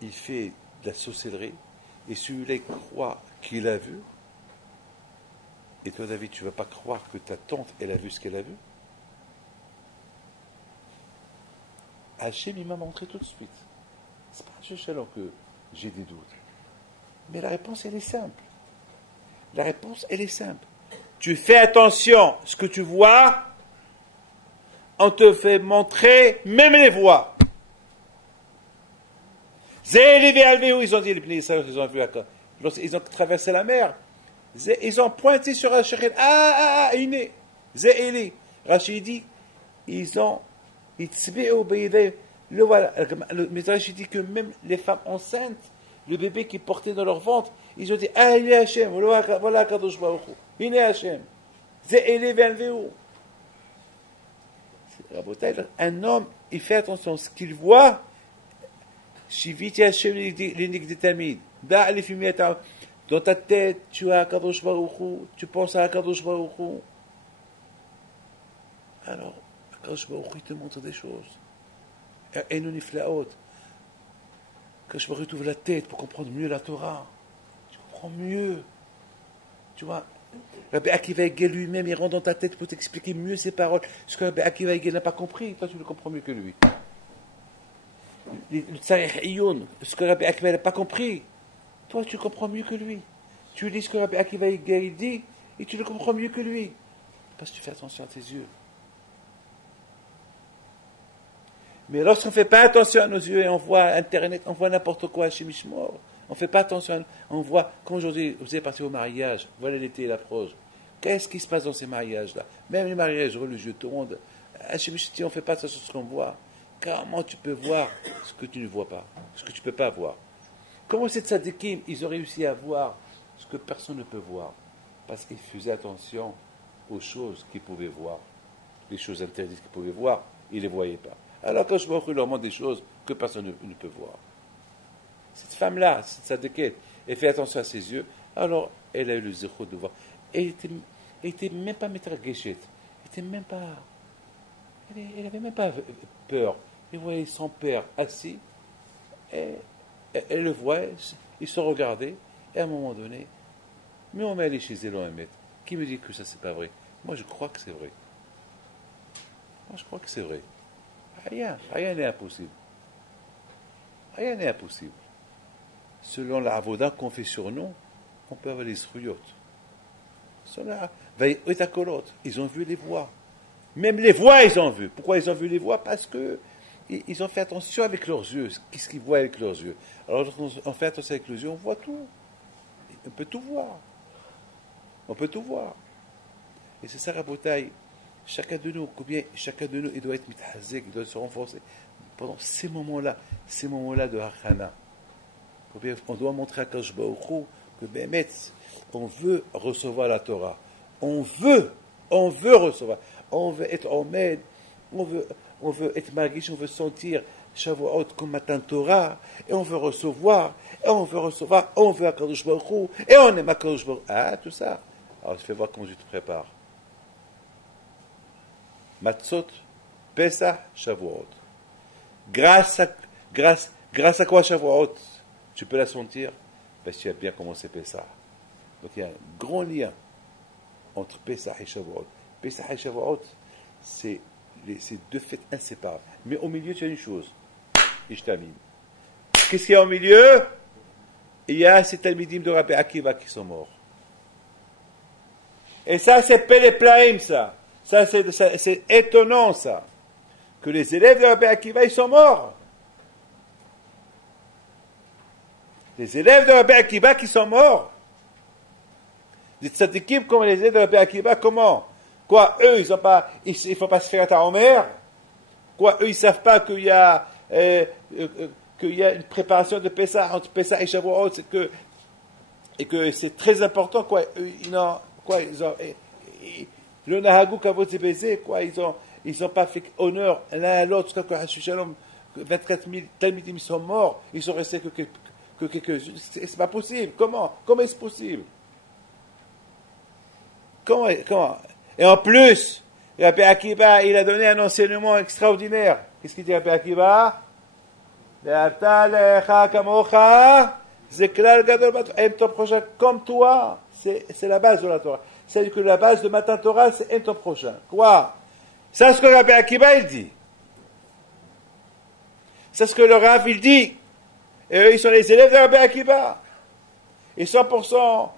il fait de la sorcellerie, et celui-là, il croit qu'il a vu. Et toi, David, tu ne vas pas croire que ta tante, elle a vu ce qu'elle a vu? Hachem, il m'a montré tout de suite. C'est pas Hachem Shalom que j'ai des doutes. Mais la réponse, elle est simple. La réponse, elle est simple. Tu fais attention, ce que tu vois, on te fait montrer même les voies. Ils ont dit, ils ont vu, ils ont traversé la mer. Ils ont pointé sur Hachem. Il est. Zéli. Rachid dit, ils ont le voilà. Le Midrash dit que même les femmes enceintes, le bébé qui portait dans leur ventre, ils ont dit, il est Hachem, voilà Kadosh Baruch Hu, il est Hachem. Zéli ve'alveu. Un homme, il fait attention à ce qu'il voit. Shiviti Hachem l'inik de Tamid. Dans ta tête, tu as Kadosh Baruch Hu, tu penses à Kadosh Baruch Hu. Alors, Kadosh Baruch Hu te montre des choses. Et nous niflaot. Kadosh Baruch Hu t'ouvre la tête pour comprendre mieux la Torah. Tu comprends mieux. Tu vois, Rabbi Akiva Egel lui-même, il rentre dans ta tête pour t'expliquer mieux ses paroles. Ce que Rabbi Akiva Egel n'a pas compris, toi tu le comprends mieux que lui. Le Tzarech Iyun, ce que Rabbi Akiva n'a pas compris, toi tu le comprends mieux que lui. Tu lis ce que Rabbi Akiva Egel dit, et tu le comprends mieux que lui. Parce que tu fais attention à tes yeux. Mais lorsqu'on ne fait pas attention à nos yeux et on voit Internet, on voit n'importe quoi chez Mishmor, on ne fait pas attention, on voit, comme aujourd'hui, vous êtes parti au mariage, voilà l'été l'approche. Qu'est-ce qui se passe dans ces mariages-là? Même les mariages religieux, tout le monde, chez Mishmor, on ne fait pas attention à ce qu'on voit. Comment tu peux voir ce que tu ne vois pas, ce que tu ne peux pas voir? Comment ces tzadikim, ils ont réussi à voir ce que personne ne peut voir? Parce qu'ils faisaient attention aux choses qu'ils pouvaient voir. Les choses interdites qu'ils pouvaient voir, ils ne les voyaient pas. Alors quand je leur montre des choses que personne ne peut voir. Cette femme-là, cette tzadikette, elle fait attention à ses yeux, alors elle a eu le zéro de voir. Elle était même pas maître Geshet. Elle n'avait même pas peur. Elle voyait son père assis, et elle le voit, ils se regardaient, et à un moment donné, mais on va aller chez Elohim. Qui me dit que ça c'est pas vrai? Moi je crois que c'est vrai. Rien n'est impossible. Rien n'est impossible. Selon la avoda qu'on fait sur nous, on peut avoir les sruyot. Ils ont vu les voix. Même les voix, ils ont vu. Pourquoi ils ont vu les voix? Parce que ils ont fait attention avec leurs yeux. Qu'est-ce qu'ils voient avec leurs yeux? Alors, lorsqu'on fait attention avec les yeux, on voit tout. On peut tout voir. Et c'est ça, Rabotai. Chacun de nous, il doit être mithazek, il doit se renforcer pendant ces moments-là de Hachana. On doit montrer à Kadosh Baruch Hu que Bémet, on veut recevoir la Torah. On veut recevoir. On veut être Omed, on veut être Magish, on veut sentir Shavuot comme matin Torah, et on veut recevoir, on veut à Kadosh Baruch Hu, et on aime à Kadosh Baruch Hu. Tout ça. Alors, je fais voir comment tu te prépares. Matzot, Pesach, Shavuot. Grâce à quoi Shavuot? Tu peux la sentir parce que tu as bien commencé Pesach. Donc il y a un grand lien entre Pesach et Shavuot. Pesach et Shavuot, c'est deux fêtes inséparables. Mais au milieu, tu as une chose. Ishtamim. Qu'est-ce qu'il y a au milieu? Il y a ces Talmidim de Rabbi Akiva qui sont morts. Et ça, c'est Pele Plaim, ça. Ça, c'est étonnant, ça. Que les élèves de Rabbi Akiva, ils sont morts. Les élèves de Rabbi Akiva qui sont morts. Des tzadikim comme les élèves de Rabbi Akiva, comment? Quoi, eux, il ne faut pas se faire à Omer? Quoi, eux, ils ne savent pas qu'il y a une préparation de Pessah, entre Pessah et Shavuot, et que c'est très important, quoi. Ils ont le Nahagou Kavod Zebezé, quoi, ils ont pas fait honneur l'un à l'autre, jusqu'à que Shalom, 24 000 Talmidim sont morts, ils sont restés que quelques-uns. C'est pas possible. Comment est-ce possible? Comment? Et en plus, Rabbi Akiva, il a donné un enseignement extraordinaire. Qu'est-ce qu'il dit Rabbi Akiva? Aime ton prochain comme toi. C'est la base de la Torah. C'est-à-dire que la base de Matan Torah, c'est aime ton prochain. Quoi? C'est ce que Rabbi Akiva, il dit. C'est ce que le Rav, il dit. Et eux, ils sont les élèves de Rabbi Akiva. Et 100%,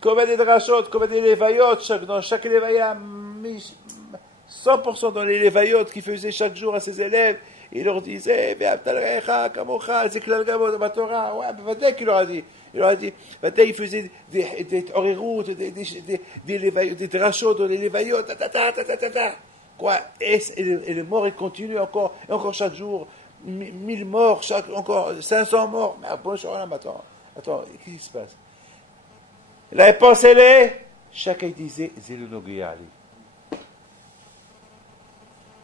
comme des drachot, comme des lévayotes, dans chaque lévaya, 100% dans les lévayotes qu'il faisait chaque jour à ses élèves, il leur disait, Vatay qu'il leur a dit. Il leur a dit, Vatay, il faisait des oriroutes, des drachot dans les lévayotes, quoi. Et les morts, ils continuent encore, et encore chaque jour, 1000 morts, encore 500 morts. Mais bonjour, attends, qu'est-ce qui se passe? La réponse, elle est, chacun disait, Zelunogiyali.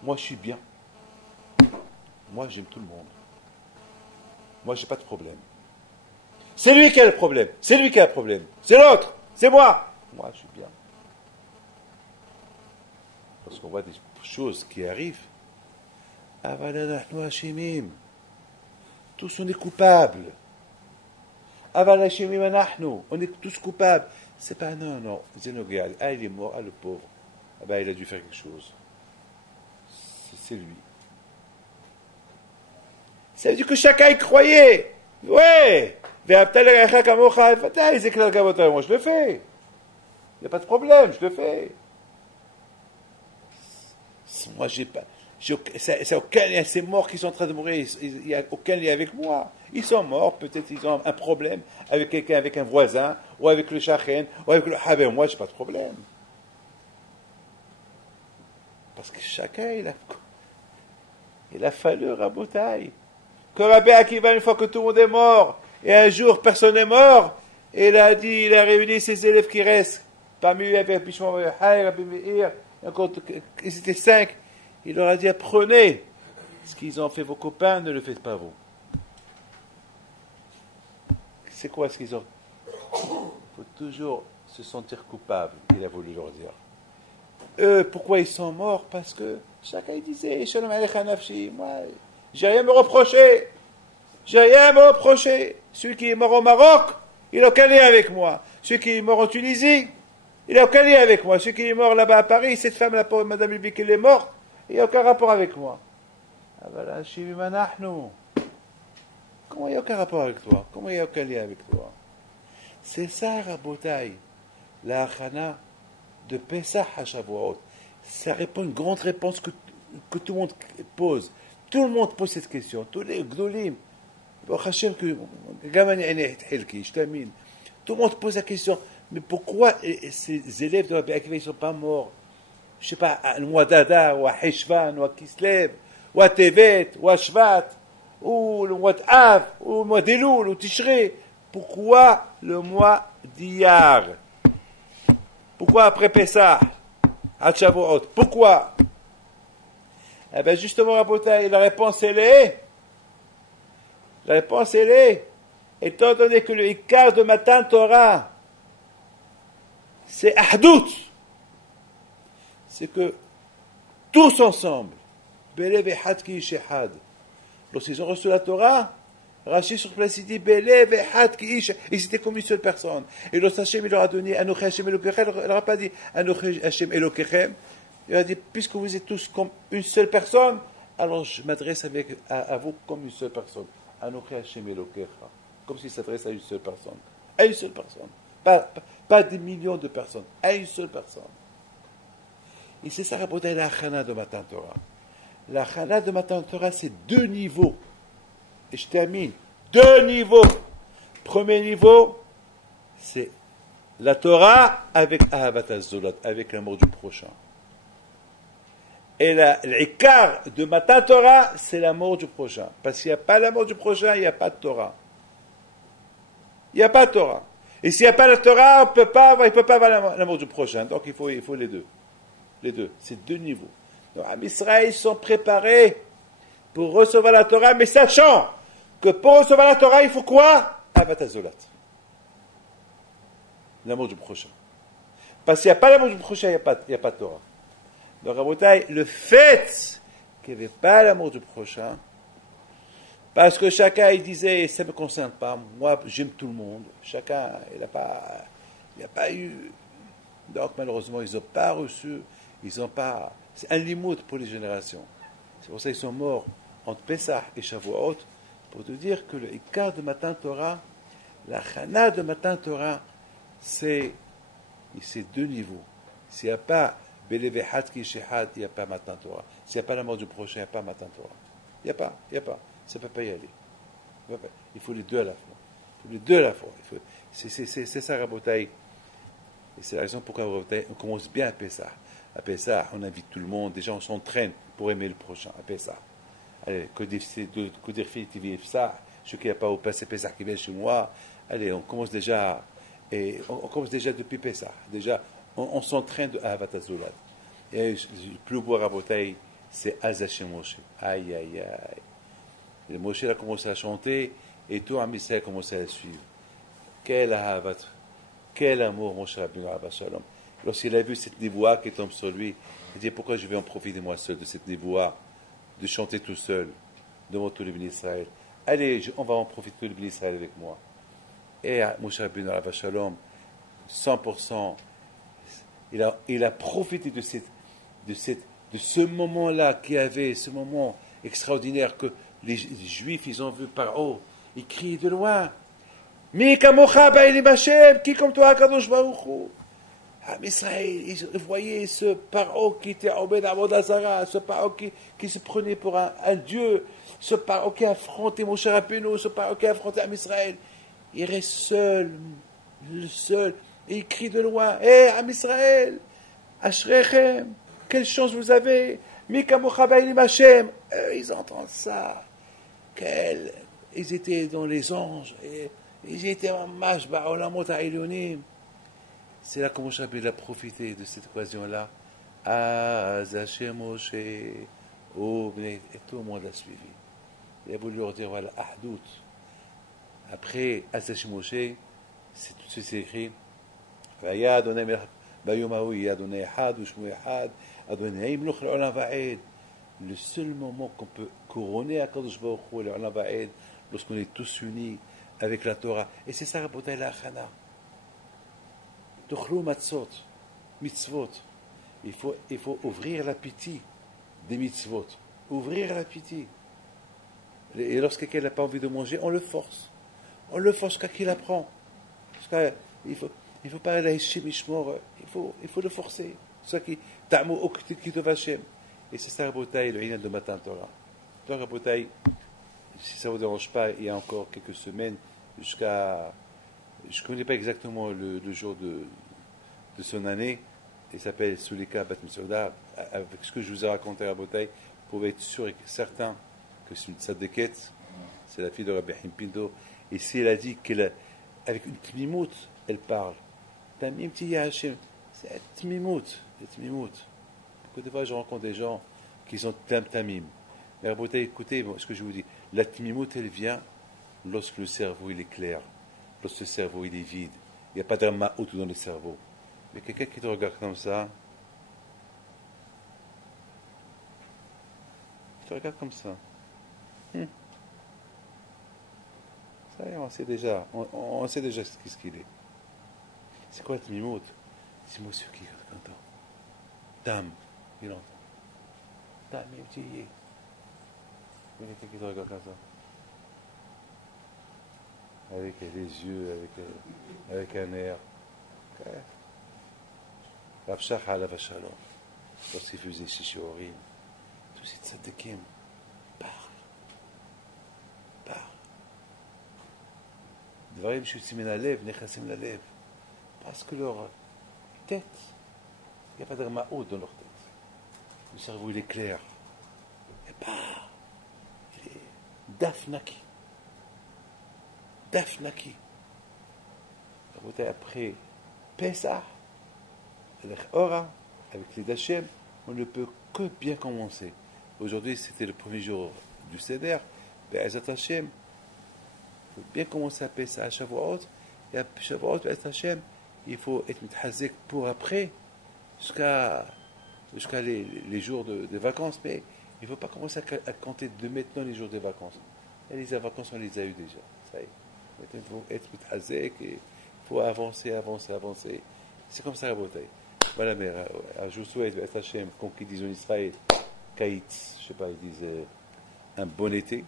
Moi, je suis bien. Moi, j'aime tout le monde. Moi, j'ai pas de problème. C'est lui qui a le problème. C'est lui qui a le problème. C'est l'autre. C'est moi. Moi, je suis bien. Parce qu'on voit des choses qui arrivent. Tous, on est coupables. On est tous coupables. C'est pas, non. Ah, il est mort. Ah, le pauvre. Ah, ben, il a dû faire quelque chose. C'est lui. Ça veut dire que chacun y croyait. Ouais. Moi, je le fais. Il n'y a pas de problème, je le fais. Moi, j'ai pas. C'est aucun lien, ces morts qui sont en train de mourir, il n'y a aucun lien avec moi. Ils sont morts, peut-être ils ont un problème avec quelqu'un, avec un voisin, ou avec le shachen, ou avec le haber. Moi, je n'ai pas de problème. Parce que chacun, il a fallu Rabotai. Que Rabbi Akiva, une fois que tout le monde est mort, et un jour personne n'est mort, et il a dit, il a réuni ses élèves qui restent, parmi eux avec Bishmon Rabbi Meir, ils étaient 5, il leur a dit, apprenez ce qu'ils ont fait vos copains, ne le faites pas vous. C'est quoi ce qu'ils ont? Il faut toujours se sentir coupable, il a voulu leur dire. Eux, pourquoi ils sont morts? Parce que chacun disait, Shalom Aleichem Nafshi, moi, j'ai rien à me reprocher. Celui qui est mort au Maroc, il n'a aucun lien avec moi. Celui qui est mort en Tunisie, il n'a aucun lien avec moi. Celui qui est mort là-bas à Paris, cette femme, la pauvre Madame Lubic, elle est morte, il n'y a aucun rapport avec moi. Comment il n'y a aucun rapport avec toi? Comment il n'y a aucun lien avec toi? C'est ça, Rabotai, la Hachana de Pesach à Shavuot. Ça répond une grande réponse que tout le monde pose. Tout le monde pose cette question. Tous les Gdolim. Tout le monde pose la question. Mais pourquoi ces élèves de Rabbi Akiva ne sont pas morts? Je ne sais pas, à mois d'Adar, ou à Heshvan, ou à Kislev, ou à Tevet, ou à Shvat, ou le mois d'Av, ou le mois d'Elul, ou Tishrei. Pourquoi le mois d'Iyar? Pourquoi après Pessah? À Shavuot? Pourquoi? Eh bien, justement, Rabotai, la réponse, elle est, étant donné que le Ikar de Matan Torah, c'est Ahdout, c'est que tous ensemble, Belev Echad Ki Ish Echad, lorsqu'ils ont reçu la Torah, Rashi sur place, il dit Belev Echad Ki Ish, ils étaient comme une seule personne. Et lorsque Hashem, il leur a donné Anochi Hashem Elokechem, il leur a pas dit Anochi Hashem Elokechem. Il a dit, puisque vous êtes tous comme une seule personne, alors je m'adresse à vous comme une seule personne. Anochi Hashem Elokecha. Comme s'il s'adresse à une seule personne. À une seule personne. Pas des millions de personnes. À une seule personne. Et c'est ça, Rabotai, la Hachana de Matan Torah. La Hachana de Matan Torah, c'est 2 niveaux. Et je termine. 2 niveaux. Premier niveau, c'est la Torah avec Ahavat HaZolot, avec l'amour du prochain. Et l'ikar de Matan Torah, c'est l'amour du prochain. Parce qu'il n'y a pas l'amour du prochain, il n'y a pas de Torah. Il n'y a pas de Torah. Et s'il n'y a pas de Torah, il ne peut pas avoir l'amour du prochain. Donc il faut les deux. Les deux. C'est 2 niveaux. Donc, les Israël sont préparés pour recevoir la Torah, mais sachant que pour recevoir la Torah, il faut quoi? Ahavat HaZolot. L'amour du prochain. Parce qu'il n'y a pas l'amour du prochain, il n'y a pas de Torah. Donc, Rabotai, le fait qu'il n'y avait pas l'amour du prochain, parce que chacun, il disait, ça ne me concerne pas, moi, j'aime tout le monde. Chacun, il n'a pas eu. Donc, malheureusement, ils n'ont pas reçu, ils n'ont pas. C'est un limite pour les générations. C'est pour ça qu'ils sont morts entre Pessah et Shavuot, pour te dire que le Ikar de Matan Torah, la Chana de Matan Torah, c'est deux niveaux. S'il n'y a pas Belevehad Kishehad, il n'y a pas Matan Torah. S'il n'y a pas l'amour du prochain, il n'y a pas Matan Torah. Il n'y a pas. Ça ne peut pas y aller. Il faut les deux à la fois. C'est ça, Rabotai. Et c'est la raison pourquoi Rabotai, on commence bien à Pessah. À Pessah, on invite tout le monde. Déjà, on s'entraîne pour aimer le prochain. À Pessah. Allez, que des filles qui vivent ça, ceux qui n'ont pas au passé Pessah qui viennent chez moi. Allez, on commence déjà depuis Pessah. Déjà, on s'entraîne à Ahavat Hazolad. Et le plus beau Rabotai, c'est Azachim Moshe. Aïe, aïe, aïe. Et Moshe a commencé à chanter et tout Amisraël a commencé à la suivre. Quel Ahavat, quel amour, Moshe Rabbeinu Abba Shalom. Lorsqu'il a vu cette névoie qui tombe sur lui, il dit pourquoi je vais en profiter moi seul de cette névoie, de chanter tout seul devant tout le béni Israël. Allez, on va en profiter tout le béni Israël avec moi. Et Moshe Rabbeinu Abba Shalom, 100%, il a profité de ce moment-là qu'il y avait, ce moment extraordinaire que les Juifs, ils ont vu par haut. Ils crient de loin. Mi kamocha ba'elim Hashem, qui comme toi, Kadosh Baruch Hu. Israël, ils voyaient ce paro qui était Obed Avodah Zarah, ce paro qui se prenait pour un dieu, ce paro qui affrontait Moshe Rabbeinu, ce paro qui affrontait Israël. Il reste seul, et il crie de loin, Israël, Ashrechem, quelle chance vous avez, Mi kamocha ba'elim Hashem. Ils entendent ça. Ils étaient dans les anges, et ils étaient en mashba, olamot ha'elyonim. C'est là que Moshe Rabbeinu a profité de cette occasion-là. Azachim Moshe, et tout le monde l'a suivi. Il a voulu leur dire, voilà, Ahdout. Après, Azachim Moshe, c'est tout de suite écrit, Vaya Adonai Melech, Bayomahu, Adonai Ehad, Ushmu Ehad, Adonai Imloch l'Olam Va'ed. Le seul moment qu'on peut couronner à Kadosh Baruch Hu, l'Olam Va'ed, lorsqu'on est tous unis avec la Torah. Et c'est ça, Rabotai la Chana. Tochlu matzot, mitzvot. Il faut ouvrir l'appétit des mitzvot. Ouvrir l'appétit. Et lorsque quelqu'un n'a pas envie de manger, on le force. On le force jusqu'à qu'il apprend. Il faut pas aller chez Mishmor. Il faut le forcer. C'est ça qui ta'mu oktikito Vashem. Et c'est ça, Rabotai, le Inan de Matan Torah. Donc, Rabotai, si ça ne vous dérange pas, il y a encore quelques semaines, jusqu'à. Je ne connais pas exactement le jour de son année. Il s'appelle Sulika Bat Mitzvoda. Avec ce que je vous ai raconté à Rabotai, vous pouvez être sûr et certain que c'est une tzadeket. C'est la fille de Rabbi Himpindo. Et si elle a dit avec une tmimout, elle parle. Tamim Tiya Hashem. C'est tmimout. Beaucoup de fois, je rencontre des gens qui sont tamim. Mais Rabotai, écoutez ce que je vous dis. La tmimout, elle vient lorsque le cerveau il est clair. Lorsque le cerveau il est vide, il n'y a pas de ma'out dans le cerveau. Mais quelqu'un qui te regarde comme ça, ça y est, on sait déjà ce qu'il est. C'est quoi le tmimout? C'est monsieur qui entend. Dame, il entend. Dame, il petit. Quelqu'un qui te regarde comme ça. Avec les yeux, avec un air. Rabshach alav shalom, lorsqu'il faisait Shishorim, tous ces tzadikim parlent. Dvarim shutzim lalev, nechasim lalev. Parce que leur tête, il n'y a pas de ma'oud dans leur tête. Le cerveau, il est clair. Il est dafnaki. Après Pesach, avec les Dachem, on ne peut que bien commencer. Aujourd'hui, c'était le premier jour du Seder. Be'ezat Hashem, il faut bien commencer à Pesach à Shavuot. Et à Shavuot, Be'ezat Hashem, il faut être mitchazek pour après, jusqu'à jusqu'à les jours de vacances, mais il ne faut pas commencer à compter de maintenant les jours de vacances. Et les vacances, on les a eues déjà. Ça y est. Maintenant, il faut être azek et il faut avancer, avancer, avancer. C'est comme ça la bataille. Voilà, mais je vous souhaite, Hachem, comme ils disent en Israël, Kaïtz, je ne sais pas, ils disent un bon été.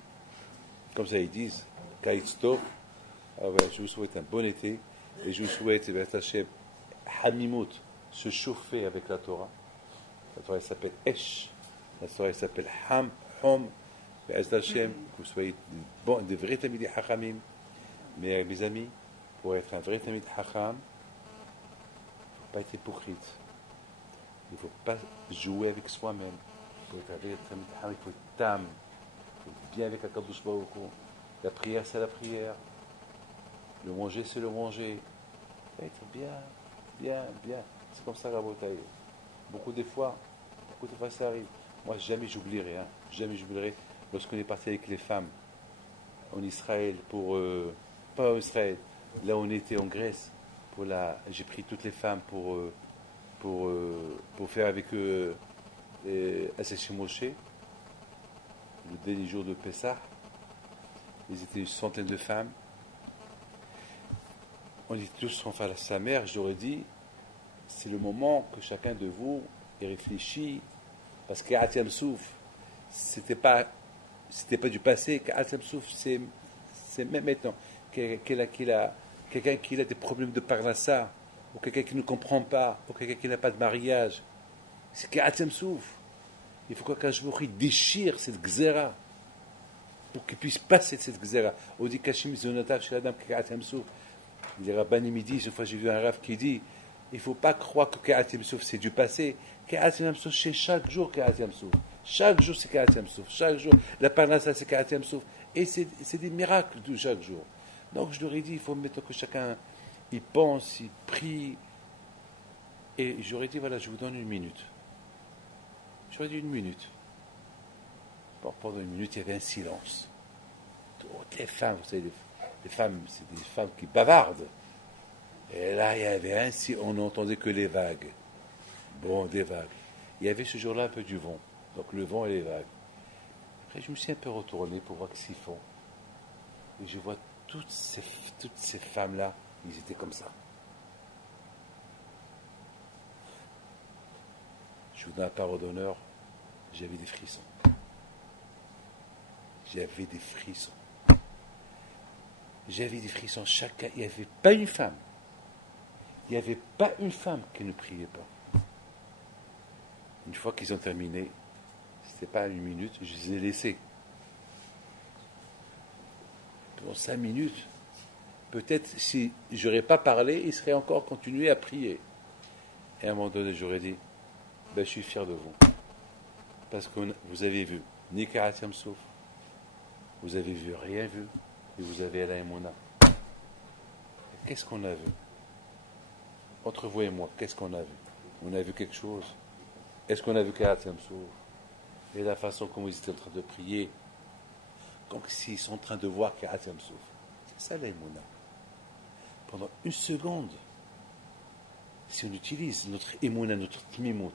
Comme ça, ils disent, Kaïtz Tov. Ah ouais, je vous souhaite un bon été. Et je vous souhaite, Hachem, Hamimut, se chauffer avec la Torah. La Torah s'appelle Esh. La Torah s'appelle Ham, Hom. Hachem, que vous soyez des vrais tamidis hachamim. Mais mes amis, pour être un vrai tamid hacham, il ne faut pas être hypocrite. Il ne faut pas jouer avec soi-même. Pour être un vrai tamid hacham, il faut être tam. Il faut être bien avec Akadosh Baruch Hu. La prière, c'est la prière. Le manger, c'est le manger. Il faut être bien, bien, bien. C'est comme ça la bataille. Beaucoup de fois, ça arrive. Moi, jamais j'oublierai. Jamais j'oublierai lorsqu'on est parti avec les femmes en Israël pas en Israël, là où on était en Grèce, j'ai pris toutes les femmes pour faire avec eux Asséché Moshe, le dernier jour de Pessah. Ils étaient une centaine de femmes. On était tous en face à sa mère. Je leur ai dit, c'est le moment que chacun de vous ait réfléchi, parce qu'At Yam Souf, c'était pas du passé, qu'At Yam Souf, c'est même maintenant. Quelqu'un qui a des problèmes de parnassa, ou quelqu'un qui ne comprend pas, ou quelqu'un qui n'a pas de mariage, c'est qu'At Yam Souf. Il faut qu'Akadosh Baruch Hu déchire cette gzera pour qu'il puisse passer cette gzera. On dit Kashim Zonotav chez la dame qu'At Yam Souf. Les rabbanim disent, une fois j'ai vu un rav qui dit, il ne faut pas croire que Ka'at Yam Souf c'est du passé. Ka'at Yam Souf c'est chaque jour Ka'at Yam Souf. Chaque jour c'est Ka'at Yam Souf. Chaque jour, la parnassa c'est Ka'at Yam Souf. Et c'est des miracles de chaque jour. Donc je leur ai dit, il faut maintenant que chacun y pense, y prie. Et j'aurais dit, voilà, je vous donne 1 minute. J'aurais dit 1 minute. Bon, pendant 1 minute, il y avait un silence. Toutes les femmes, vous savez, les femmes, c'est des femmes qui bavardent. Et là, il y avait on n'entendait que les vagues. Bon, des vagues. Il y avait ce jour-là un peu du vent. Donc le vent et les vagues. Après, je me suis un peu retourné pour voir ce qu'ils font. Et je vois toutes ces femmes-là, ils étaient comme ça. Je vous donne la parole d'honneur, j'avais des frissons. J'avais des frissons. J'avais des frissons. Chacun, il n'y avait pas une femme. Il n'y avait pas une femme qui ne priait pas. Une fois qu'ils ont terminé, ce n'était pas 1 minute, je les ai laissés. Pendant 5 minutes, peut-être si je n'aurais pas parlé, ils seraient encore continués à prier. Et à un moment donné, j'aurais dit, je suis fier de vous. Parce que vous avez vu, ni Ka'at Yam Souf, vous avez vu rien vu, et vous avez la Emouna. Qu'est-ce qu'on a vu? Entre vous et moi, qu'est-ce qu'on a vu? On a vu quelque chose? Est-ce qu'on a vu Ka'at Yam Souf? Et la façon comme ils étaient en train de prier, comme s'ils sont en train de voir Ka'at Yam Souf. C'est ça la Emouna. Pendant 1 seconde, si on utilise notre Emouna, notre Tmimut,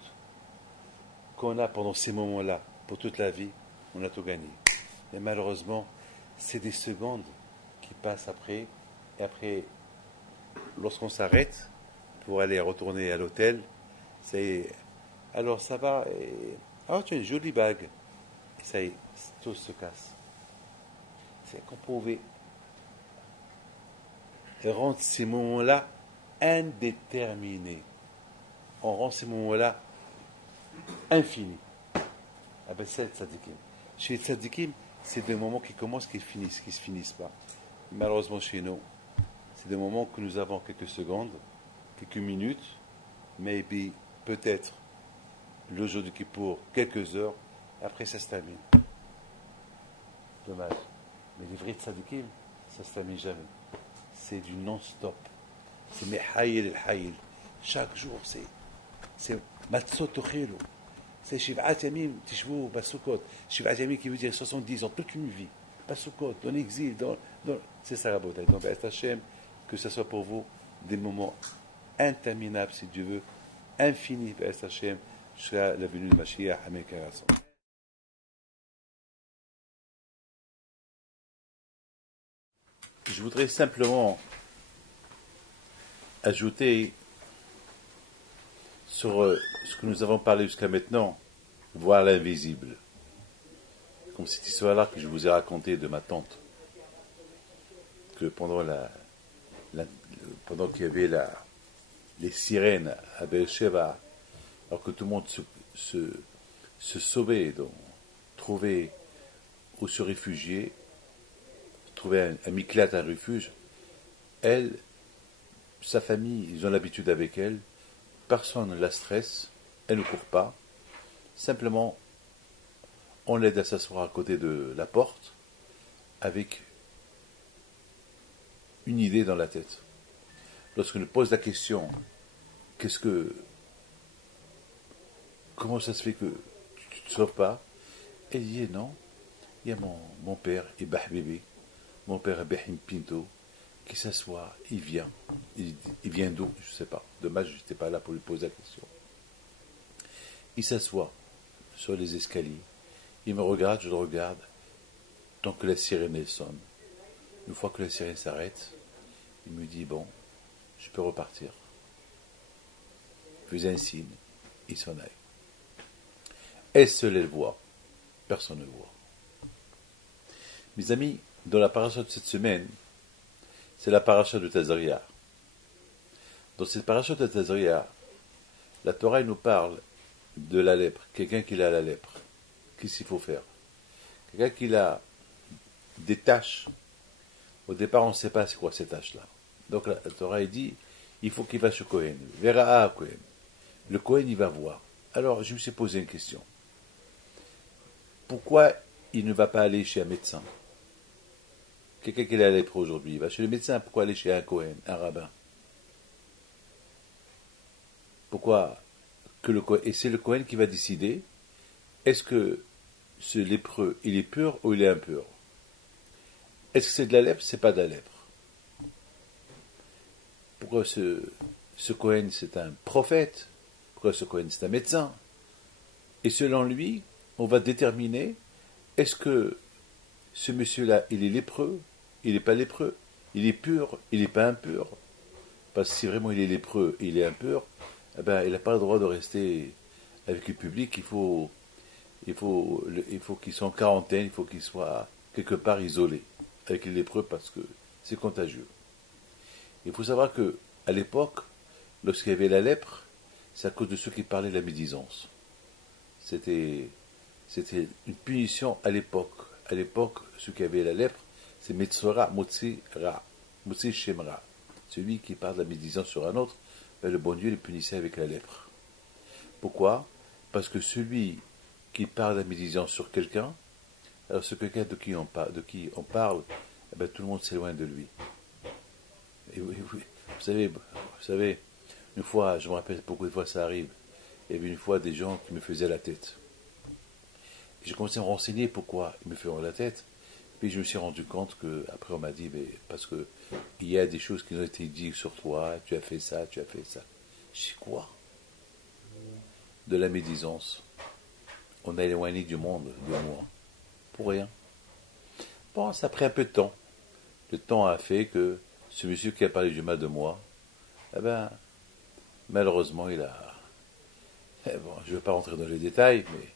qu'on a pendant ces moments-là, pour toute la vie, on a tout gagné. Et malheureusement, c'est des secondes qui passent après, et après, lorsqu'on s'arrête pour aller retourner à l'hôtel, c'est alors ça va, tu as une jolie bague, et ça y est, tout se casse. C'est qu'on pouvait rendre ces moments-là indéterminés. On rend ces moments-là infinis. Ah ben c'est le tzadikim. Chez les tzadikim, c'est des moments qui commencent, qui se finissent pas. Malheureusement chez nous, c'est des moments que nous avons quelques secondes, quelques minutes, maybe, peut-être, le jour du Kippour, quelques heures, après ça se termine. Dommage. Mais les vrais tzadikim, ça se termine jamais. C'est du non-stop. C'est Mehayil el-Hayil. Chaque jour, c'est Matzot Tochelu. C'est Shiv'at Yamim, Tishvou, Basukot. Shiv'at Yamim qui veut dire 70 ans, toute une vie. Basukot, dans l'exil, c'est ça la beauté. Donc, Hachem, que ce soit pour vous des moments interminables, si Dieu veut, infinis, Hachem. jusqu'à la venue de Mashiach, Amen Karason. Je voudrais simplement ajouter sur ce que nous avons parlé jusqu'à maintenant, voir l'invisible. Comme cette histoire-là que je vous ai racontée de ma tante, que pendant qu'il y avait les sirènes à Beersheba, alors que tout le monde se sauvait, donc trouvait où se réfugier, trouvait un miklat, un refuge, elle, sa famille, ils ont l'habitude avec elle, personne ne la stresse, elle ne court pas, simplement on l'aide à s'asseoir à côté de la porte avec une idée dans la tête. Lorsqu'on nous pose la question, comment ça se fait que tu ne te sauves pas? Elle dit non, il y a mon père, Ibah Bébé, mon père Ibrahim Pinto, qui s'assoit, il vient. Il vient d'où? Je ne sais pas. Dommage, je n'étais pas là pour lui poser la question. Il s'assoit sur les escaliers. Il me regarde, je le regarde, tant que la sirène sonne. Une fois que la sirène s'arrête, il me dit, bon, je peux repartir. Il faisait un signe, il s'en aille. Elle seule, elle voit. Personne ne voit. Mes amis, dans la paracha de cette semaine, c'est la paracha de Tazria. Dans cette paracha de Tazria, la Torah nous parle de la lèpre, quelqu'un qui a la lèpre. Qu'est-ce qu'il faut faire? Quelqu'un qui a des taches. Au départ, on ne sait pas c'est quoi ces taches-là. Donc la Torah dit, il faut qu'il va chez Cohen. Verra Cohen. Le Cohen, il va voir. Alors, je me suis posé une question. Pourquoi il ne va pas aller chez un médecin? Quelqu'un qui est à la lèpre aujourd'hui, il va chez le médecin. Pourquoi aller chez un Cohen, un rabbin? Pourquoi que le Cohen, et c'est le Cohen qui va décider, est-ce que ce lépreux, il est pur ou il est impur? Est-ce que c'est de la lèpre? C'est pas de la lèpre. Pourquoi ce Cohen, c'est un prophète? Pourquoi ce Cohen, c'est un médecin? Et selon lui, on va déterminer, est-ce que ce monsieur-là, il est lépreux? Il n'est pas lépreux? Il est pur? Il n'est pas impur? Parce que si vraiment il est lépreux et il est impur, eh ben, il n'a pas le droit de rester avec le public. Il faut qu'il soit en quarantaine, il faut qu'il soit quelque part isolé avec les lépreux parce que c'est contagieux. Il faut savoir que à l'époque, lorsqu'il y avait la lèpre, c'est à cause de ceux qui parlaient de la médisance. C'était une punition à l'époque. À l'époque, ceux qui avaient la lèpre, c'est Metzora, Motzi Ra, Motzi Shemra. Celui qui parle de la médisance sur un autre, ben le bon Dieu le punissait avec la lèpre. Pourquoi? Parce que celui qui parle de la médisance sur quelqu'un, alors ce quelqu'un de qui on parle, eh ben, tout le monde s'éloigne de lui. Et vous savez, une fois, je me rappelle beaucoup de fois ça arrive, il y avait une fois des gens qui me faisaient la tête. Et j'ai commencé à me renseigner pourquoi ils me faisaient la tête. Puis je me suis rendu compte que, après on m'a dit, mais parce que il y a des choses qui ont été dites sur toi, tu as fait ça, tu as fait ça. Je dis quoi? De la médisance. On a éloigné du monde de moi. Pour rien. Bon, ça a pris un peu de temps. Le temps a fait que ce monsieur qui a parlé du mal de moi, eh ben, malheureusement, il a... bon, je ne vais pas rentrer dans les détails, mais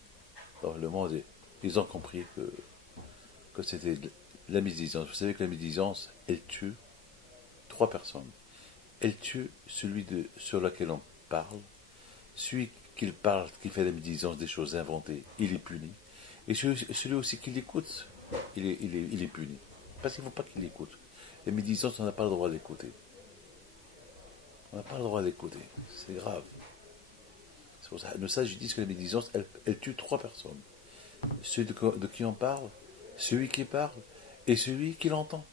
bon, le monde, ils ont compris que c'était de la médisance. Vous savez que la médisance, elle tue 3 personnes. Elle tue celui sur lequel on parle, celui qui parle, qui fait la médisance des choses inventées, il est puni. Et celui aussi qui l'écoute, il est puni. Parce qu'il ne faut pas qu'il l'écoute. La médisance, on n'a pas le droit d'écouter. On n'a pas le droit d'écouter. C'est grave. C'est pour ça. De ça, je dis que la médisance, elle tue 3 personnes. Celui de qui on parle, celui qui parle, et celui qui l'entend.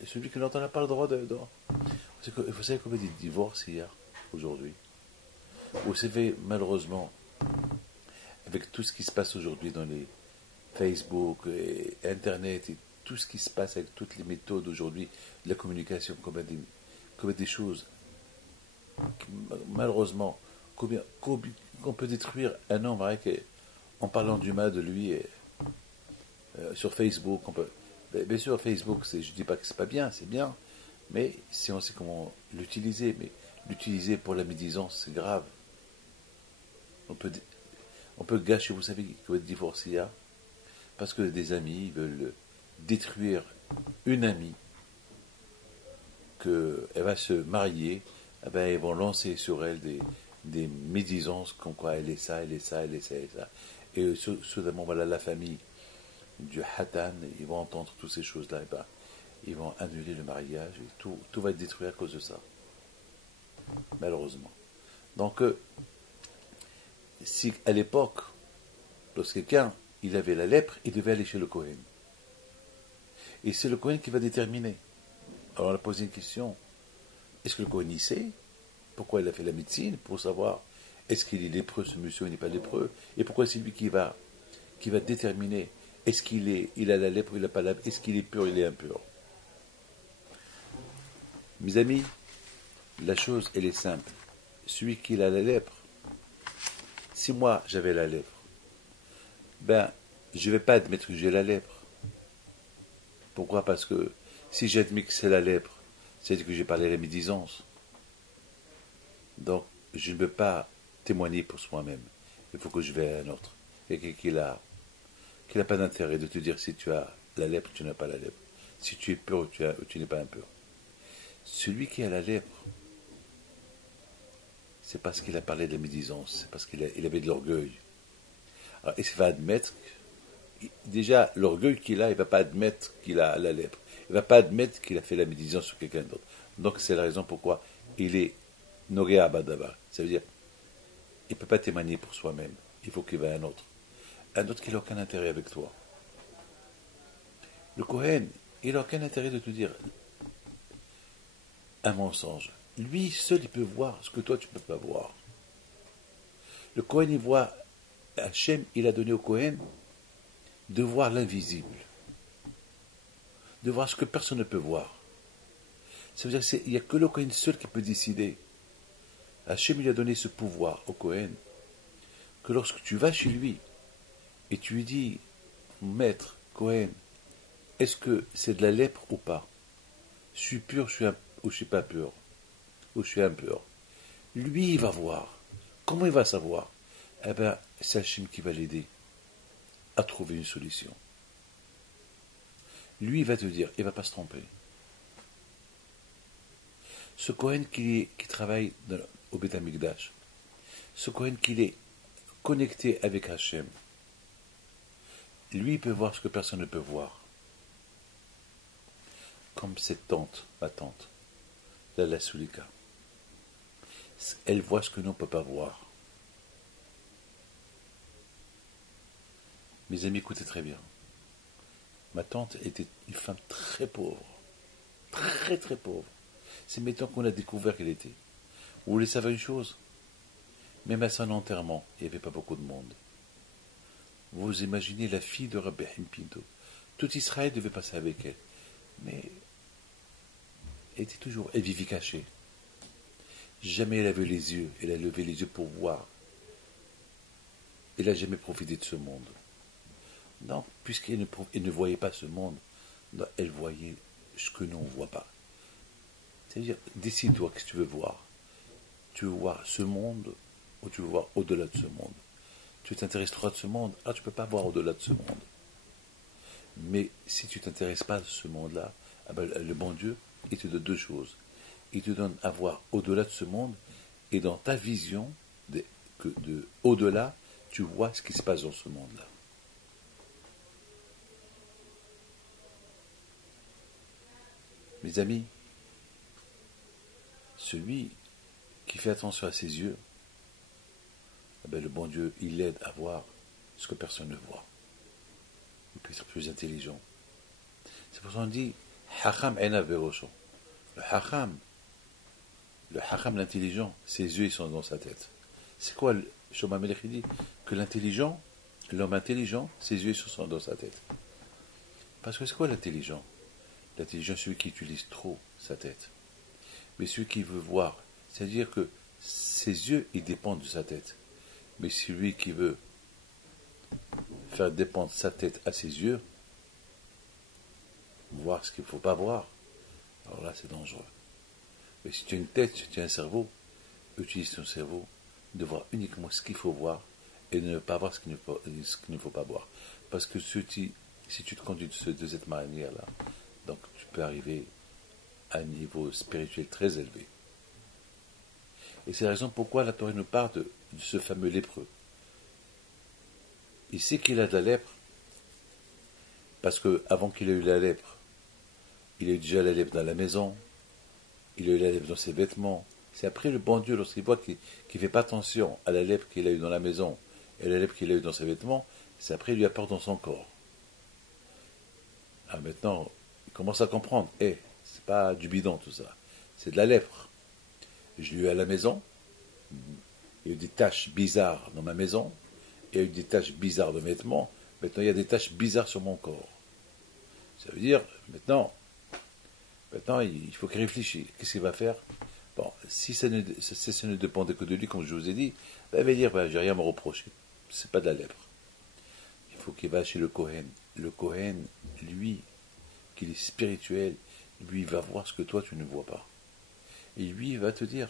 Et celui qui l'entend n'a pas le droit de... Vous savez combien de divorces il y a aujourd'hui? Vous savez, malheureusement, avec tout ce qui se passe aujourd'hui dans les Facebook et Internet et tout ce qui se passe avec toutes les méthodes aujourd'hui de la communication, comme des choses, malheureusement, qu'on peut détruire un homme en parlant du mal de lui sur Facebook. Bien sûr, Facebook, je ne dis pas que c'est pas bien, c'est bien, mais si on sait comment l'utiliser, mais l'utiliser pour la médisance, c'est grave. On peut gâcher, vous savez, que votre divorcé a, parce que des amis veulent détruire une amie, qu'elle va se marier, eh ben, ils vont lancer sur elle des médisances comme quoi elle est ça, elle est ça, elle est ça, elle est ça. Et soudainement, voilà la famille du Hatan, ils vont entendre toutes ces choses-là, et ben, ils vont annuler le mariage, et tout va être détruit à cause de ça. Malheureusement. Donc, si à l'époque, lorsque quelqu'un il avait la lèpre, il devait aller chez le Kohen. Et c'est le Kohen qui va déterminer. Alors on a posé une question. Est-ce que le Kohen y sait pourquoi il a fait la médecine, pour savoir est-ce qu'il est lépreux, ce monsieur, il n'est pas lépreux, et pourquoi c'est lui qui va déterminer est-ce il a la lèpre ou il n'a pas la lèpre, est-ce qu'il est pur ou il est impur. Mes amis, la chose elle est simple. Celui qui a la lèpre, si moi j'avais la lèpre, ben je ne vais pas admettre que j'ai la lèpre. Pourquoi? Parce que si j'admets que c'est la lèpre, c'est que j'ai parlé à la médisance. Donc, je ne peux pas témoigner pour moi-même. Il faut que je vais à un autre. Quelqu'un qui n'a pas d'intérêt de te dire si tu as la lèpre ou tu n'as pas la lèpre. Si tu es pur ou tu n'es pas impur. Celui qui a la lèpre, c'est parce qu'il a parlé de la médisance. C'est parce qu'il avait de l'orgueil. Alors, il va admettre, déjà, l'orgueil qu'il a, il ne va pas admettre qu'il a la lèpre. Il ne va pas admettre qu'il a fait la médisance sur quelqu'un d'autre. Donc, c'est la raison pourquoi il est Nogé Abadaba. Ça veut dire, il ne peut pas témoigner pour soi-même. Il faut qu'il y ait un autre. Un autre qui n'a aucun intérêt avec toi. Le Kohen, il n'a aucun intérêt de te dire un mensonge. Lui seul, il peut voir ce que toi, tu ne peux pas voir. Le Kohen, il voit, Hachem, il a donné au Kohen de voir l'invisible. De voir ce que personne ne peut voir. Ça veut dire qu'il n'y a que le Kohen seul qui peut décider. Hachem, il a donné ce pouvoir au Kohen, que lorsque tu vas chez lui, et tu lui dis, maître Kohen, est-ce que c'est de la lèpre ou pas? Je suis pur ou je ne suis pas pur? Ou je suis impur? Lui, il va voir. Comment il va savoir? Eh bien, c'est Hachem qui va l'aider à trouver une solution. Lui, il va te dire, il ne va pas se tromper. Ce Kohen qui travaille au Beth Amikdash, ce Kohen qui est connecté avec Hachem, lui, il peut voir ce que personne ne peut voir. Comme cette tante, ma tante, la Soulika. Elle voit ce que nous ne peut pas voir. Mes amis, écoutez très bien. Ma tante était une femme très pauvre. Très très pauvre. C'est maintenant qu'on a découvert qu'elle était. Vous voulez savoir une chose? Même à son enterrement, il n'y avait pas beaucoup de monde. Vous imaginez la fille de Rabbi Haim Pinto. Tout Israël devait passer avec elle. Mais elle vivait cachée. Jamais elle avait les yeux. Elle a levé les yeux pour voir. Elle n'a jamais profité de ce monde. Non, puisqu'elle ne voyait pas ce monde, non, elle voyait ce que nous on ne voit pas. C'est-à-dire, décide-toi ce que tu veux voir. Tu veux voir ce monde ou tu veux voir au-delà de ce monde? Tu t'intéresses trop de ce monde, tu ne peux pas voir au-delà de ce monde. Mais si tu ne t'intéresses pas à ce monde-là, le bon Dieu, il te donne deux choses. Il te donne à voir au-delà de ce monde, et dans ta vision au-delà, tu vois ce qui se passe dans ce monde-là. Mes amis, celui qui fait attention à ses yeux, le bon Dieu, il l'aide à voir ce que personne ne voit. Il peut être plus intelligent. C'est pour ça qu'on dit Hacham Einav Berosho. Le Hacham, l'intelligent, ses yeux ils sont dans sa tête. C'est quoi Shlomo HaMelech dit que l'homme intelligent, ses yeux ils sont dans sa tête. Parce que c'est quoi l'intelligent? L'intelligent, celui qui utilise trop sa tête. Mais celui qui veut voir, c'est-à-dire que ses yeux, ils dépendent de sa tête. Mais c'est lui qui veut faire dépendre sa tête à ses yeux, voir ce qu'il ne faut pas voir, alors là c'est dangereux. Mais si tu as une tête, si tu as un cerveau, utilise ton cerveau de voir uniquement ce qu'il faut voir et de ne pas voir ce qu'il ne faut pas voir. Parce que si tu te conduis de cette manière-là, donc tu peux arriver à un niveau spirituel très élevé. Et c'est la raison pourquoi la Torah nous parle de ce fameux lépreux. Il sait qu'il a de la lèpre, parce qu'avant qu'il ait eu la lèpre, il a eu déjà la lèpre dans la maison, il a eu la lèpre dans ses vêtements. C'est après le bon Dieu, lorsqu'il voit qu'il ne fait pas attention à la lèpre qu'il a eue dans la maison et la lèpre qu'il a eue dans ses vêtements, c'est après il lui apporte dans son corps. Ah, maintenant, il commence à comprendre, c'est pas du bidon tout ça, c'est de la lèpre. Je l'ai eu à la maison, il y a eu des taches bizarres dans ma maison, il y a eu des taches bizarres de vêtements, maintenant il y a des taches bizarres sur mon corps. Ça veut dire, maintenant il faut qu'il réfléchisse. Qu'est-ce qu'il va faire? Bon, si ça ne dépendait que de lui, comme je vous ai dit, il va dire, j'ai rien à me reprocher. C'est pas de la lèpre. Il faut qu'il va chez le Kohen. Le Kohen, lui, qui est spirituel, lui, il va voir ce que toi, tu ne vois pas. Et lui, il va te dire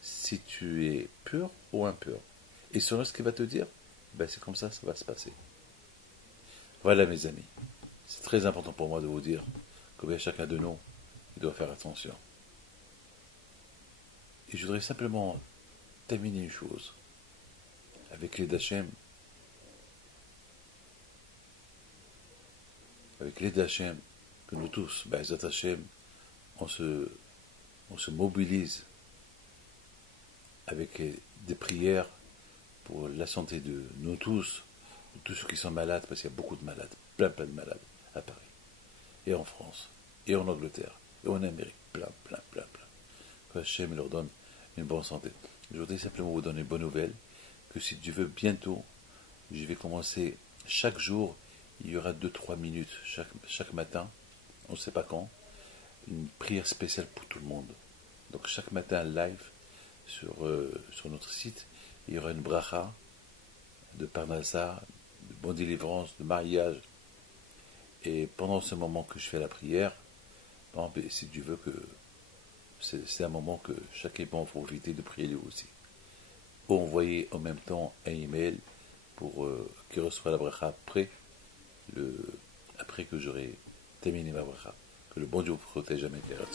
si tu es pur ou impur. Et selon ce qu'il va te dire, c'est comme ça va se passer. Voilà, mes amis. C'est très important pour moi de vous dire que chacun de nous, il doit faire attention. Et je voudrais simplement terminer une chose avec l'aide d'Hachem. Avec l'aide d'Hachem, que nous tous, B'ezrat Hachem, on se mobilise avec des prières pour la santé de nous tous, de tous ceux qui sont malades, parce qu'il y a beaucoup de malades, plein de malades à Paris, et en France, et en Angleterre, et en Amérique, plein. Que Hachem leur donne une bonne santé. Je voudrais simplement vous donner une bonne nouvelle, que si Dieu veut, bientôt, je vais commencer chaque jour, il y aura 2-3 minutes chaque matin, on ne sait pas quand, une prière spéciale pour tout le monde. Donc chaque matin, live, sur notre site, il y aura une bracha de parnassa, de bonne délivrance, de mariage. Et pendant ce moment que je fais la prière, si Dieu veut que c'est un moment que chacun peut en profiter de prier lui aussi. Ou envoyer en même temps un email pour qu'il reçoive la bracha après que j'aurai terminé ma bracha. Que le bon Dieu vous protège à mes terres.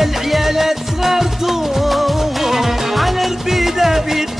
العيالات صغرتو على ربي دافيد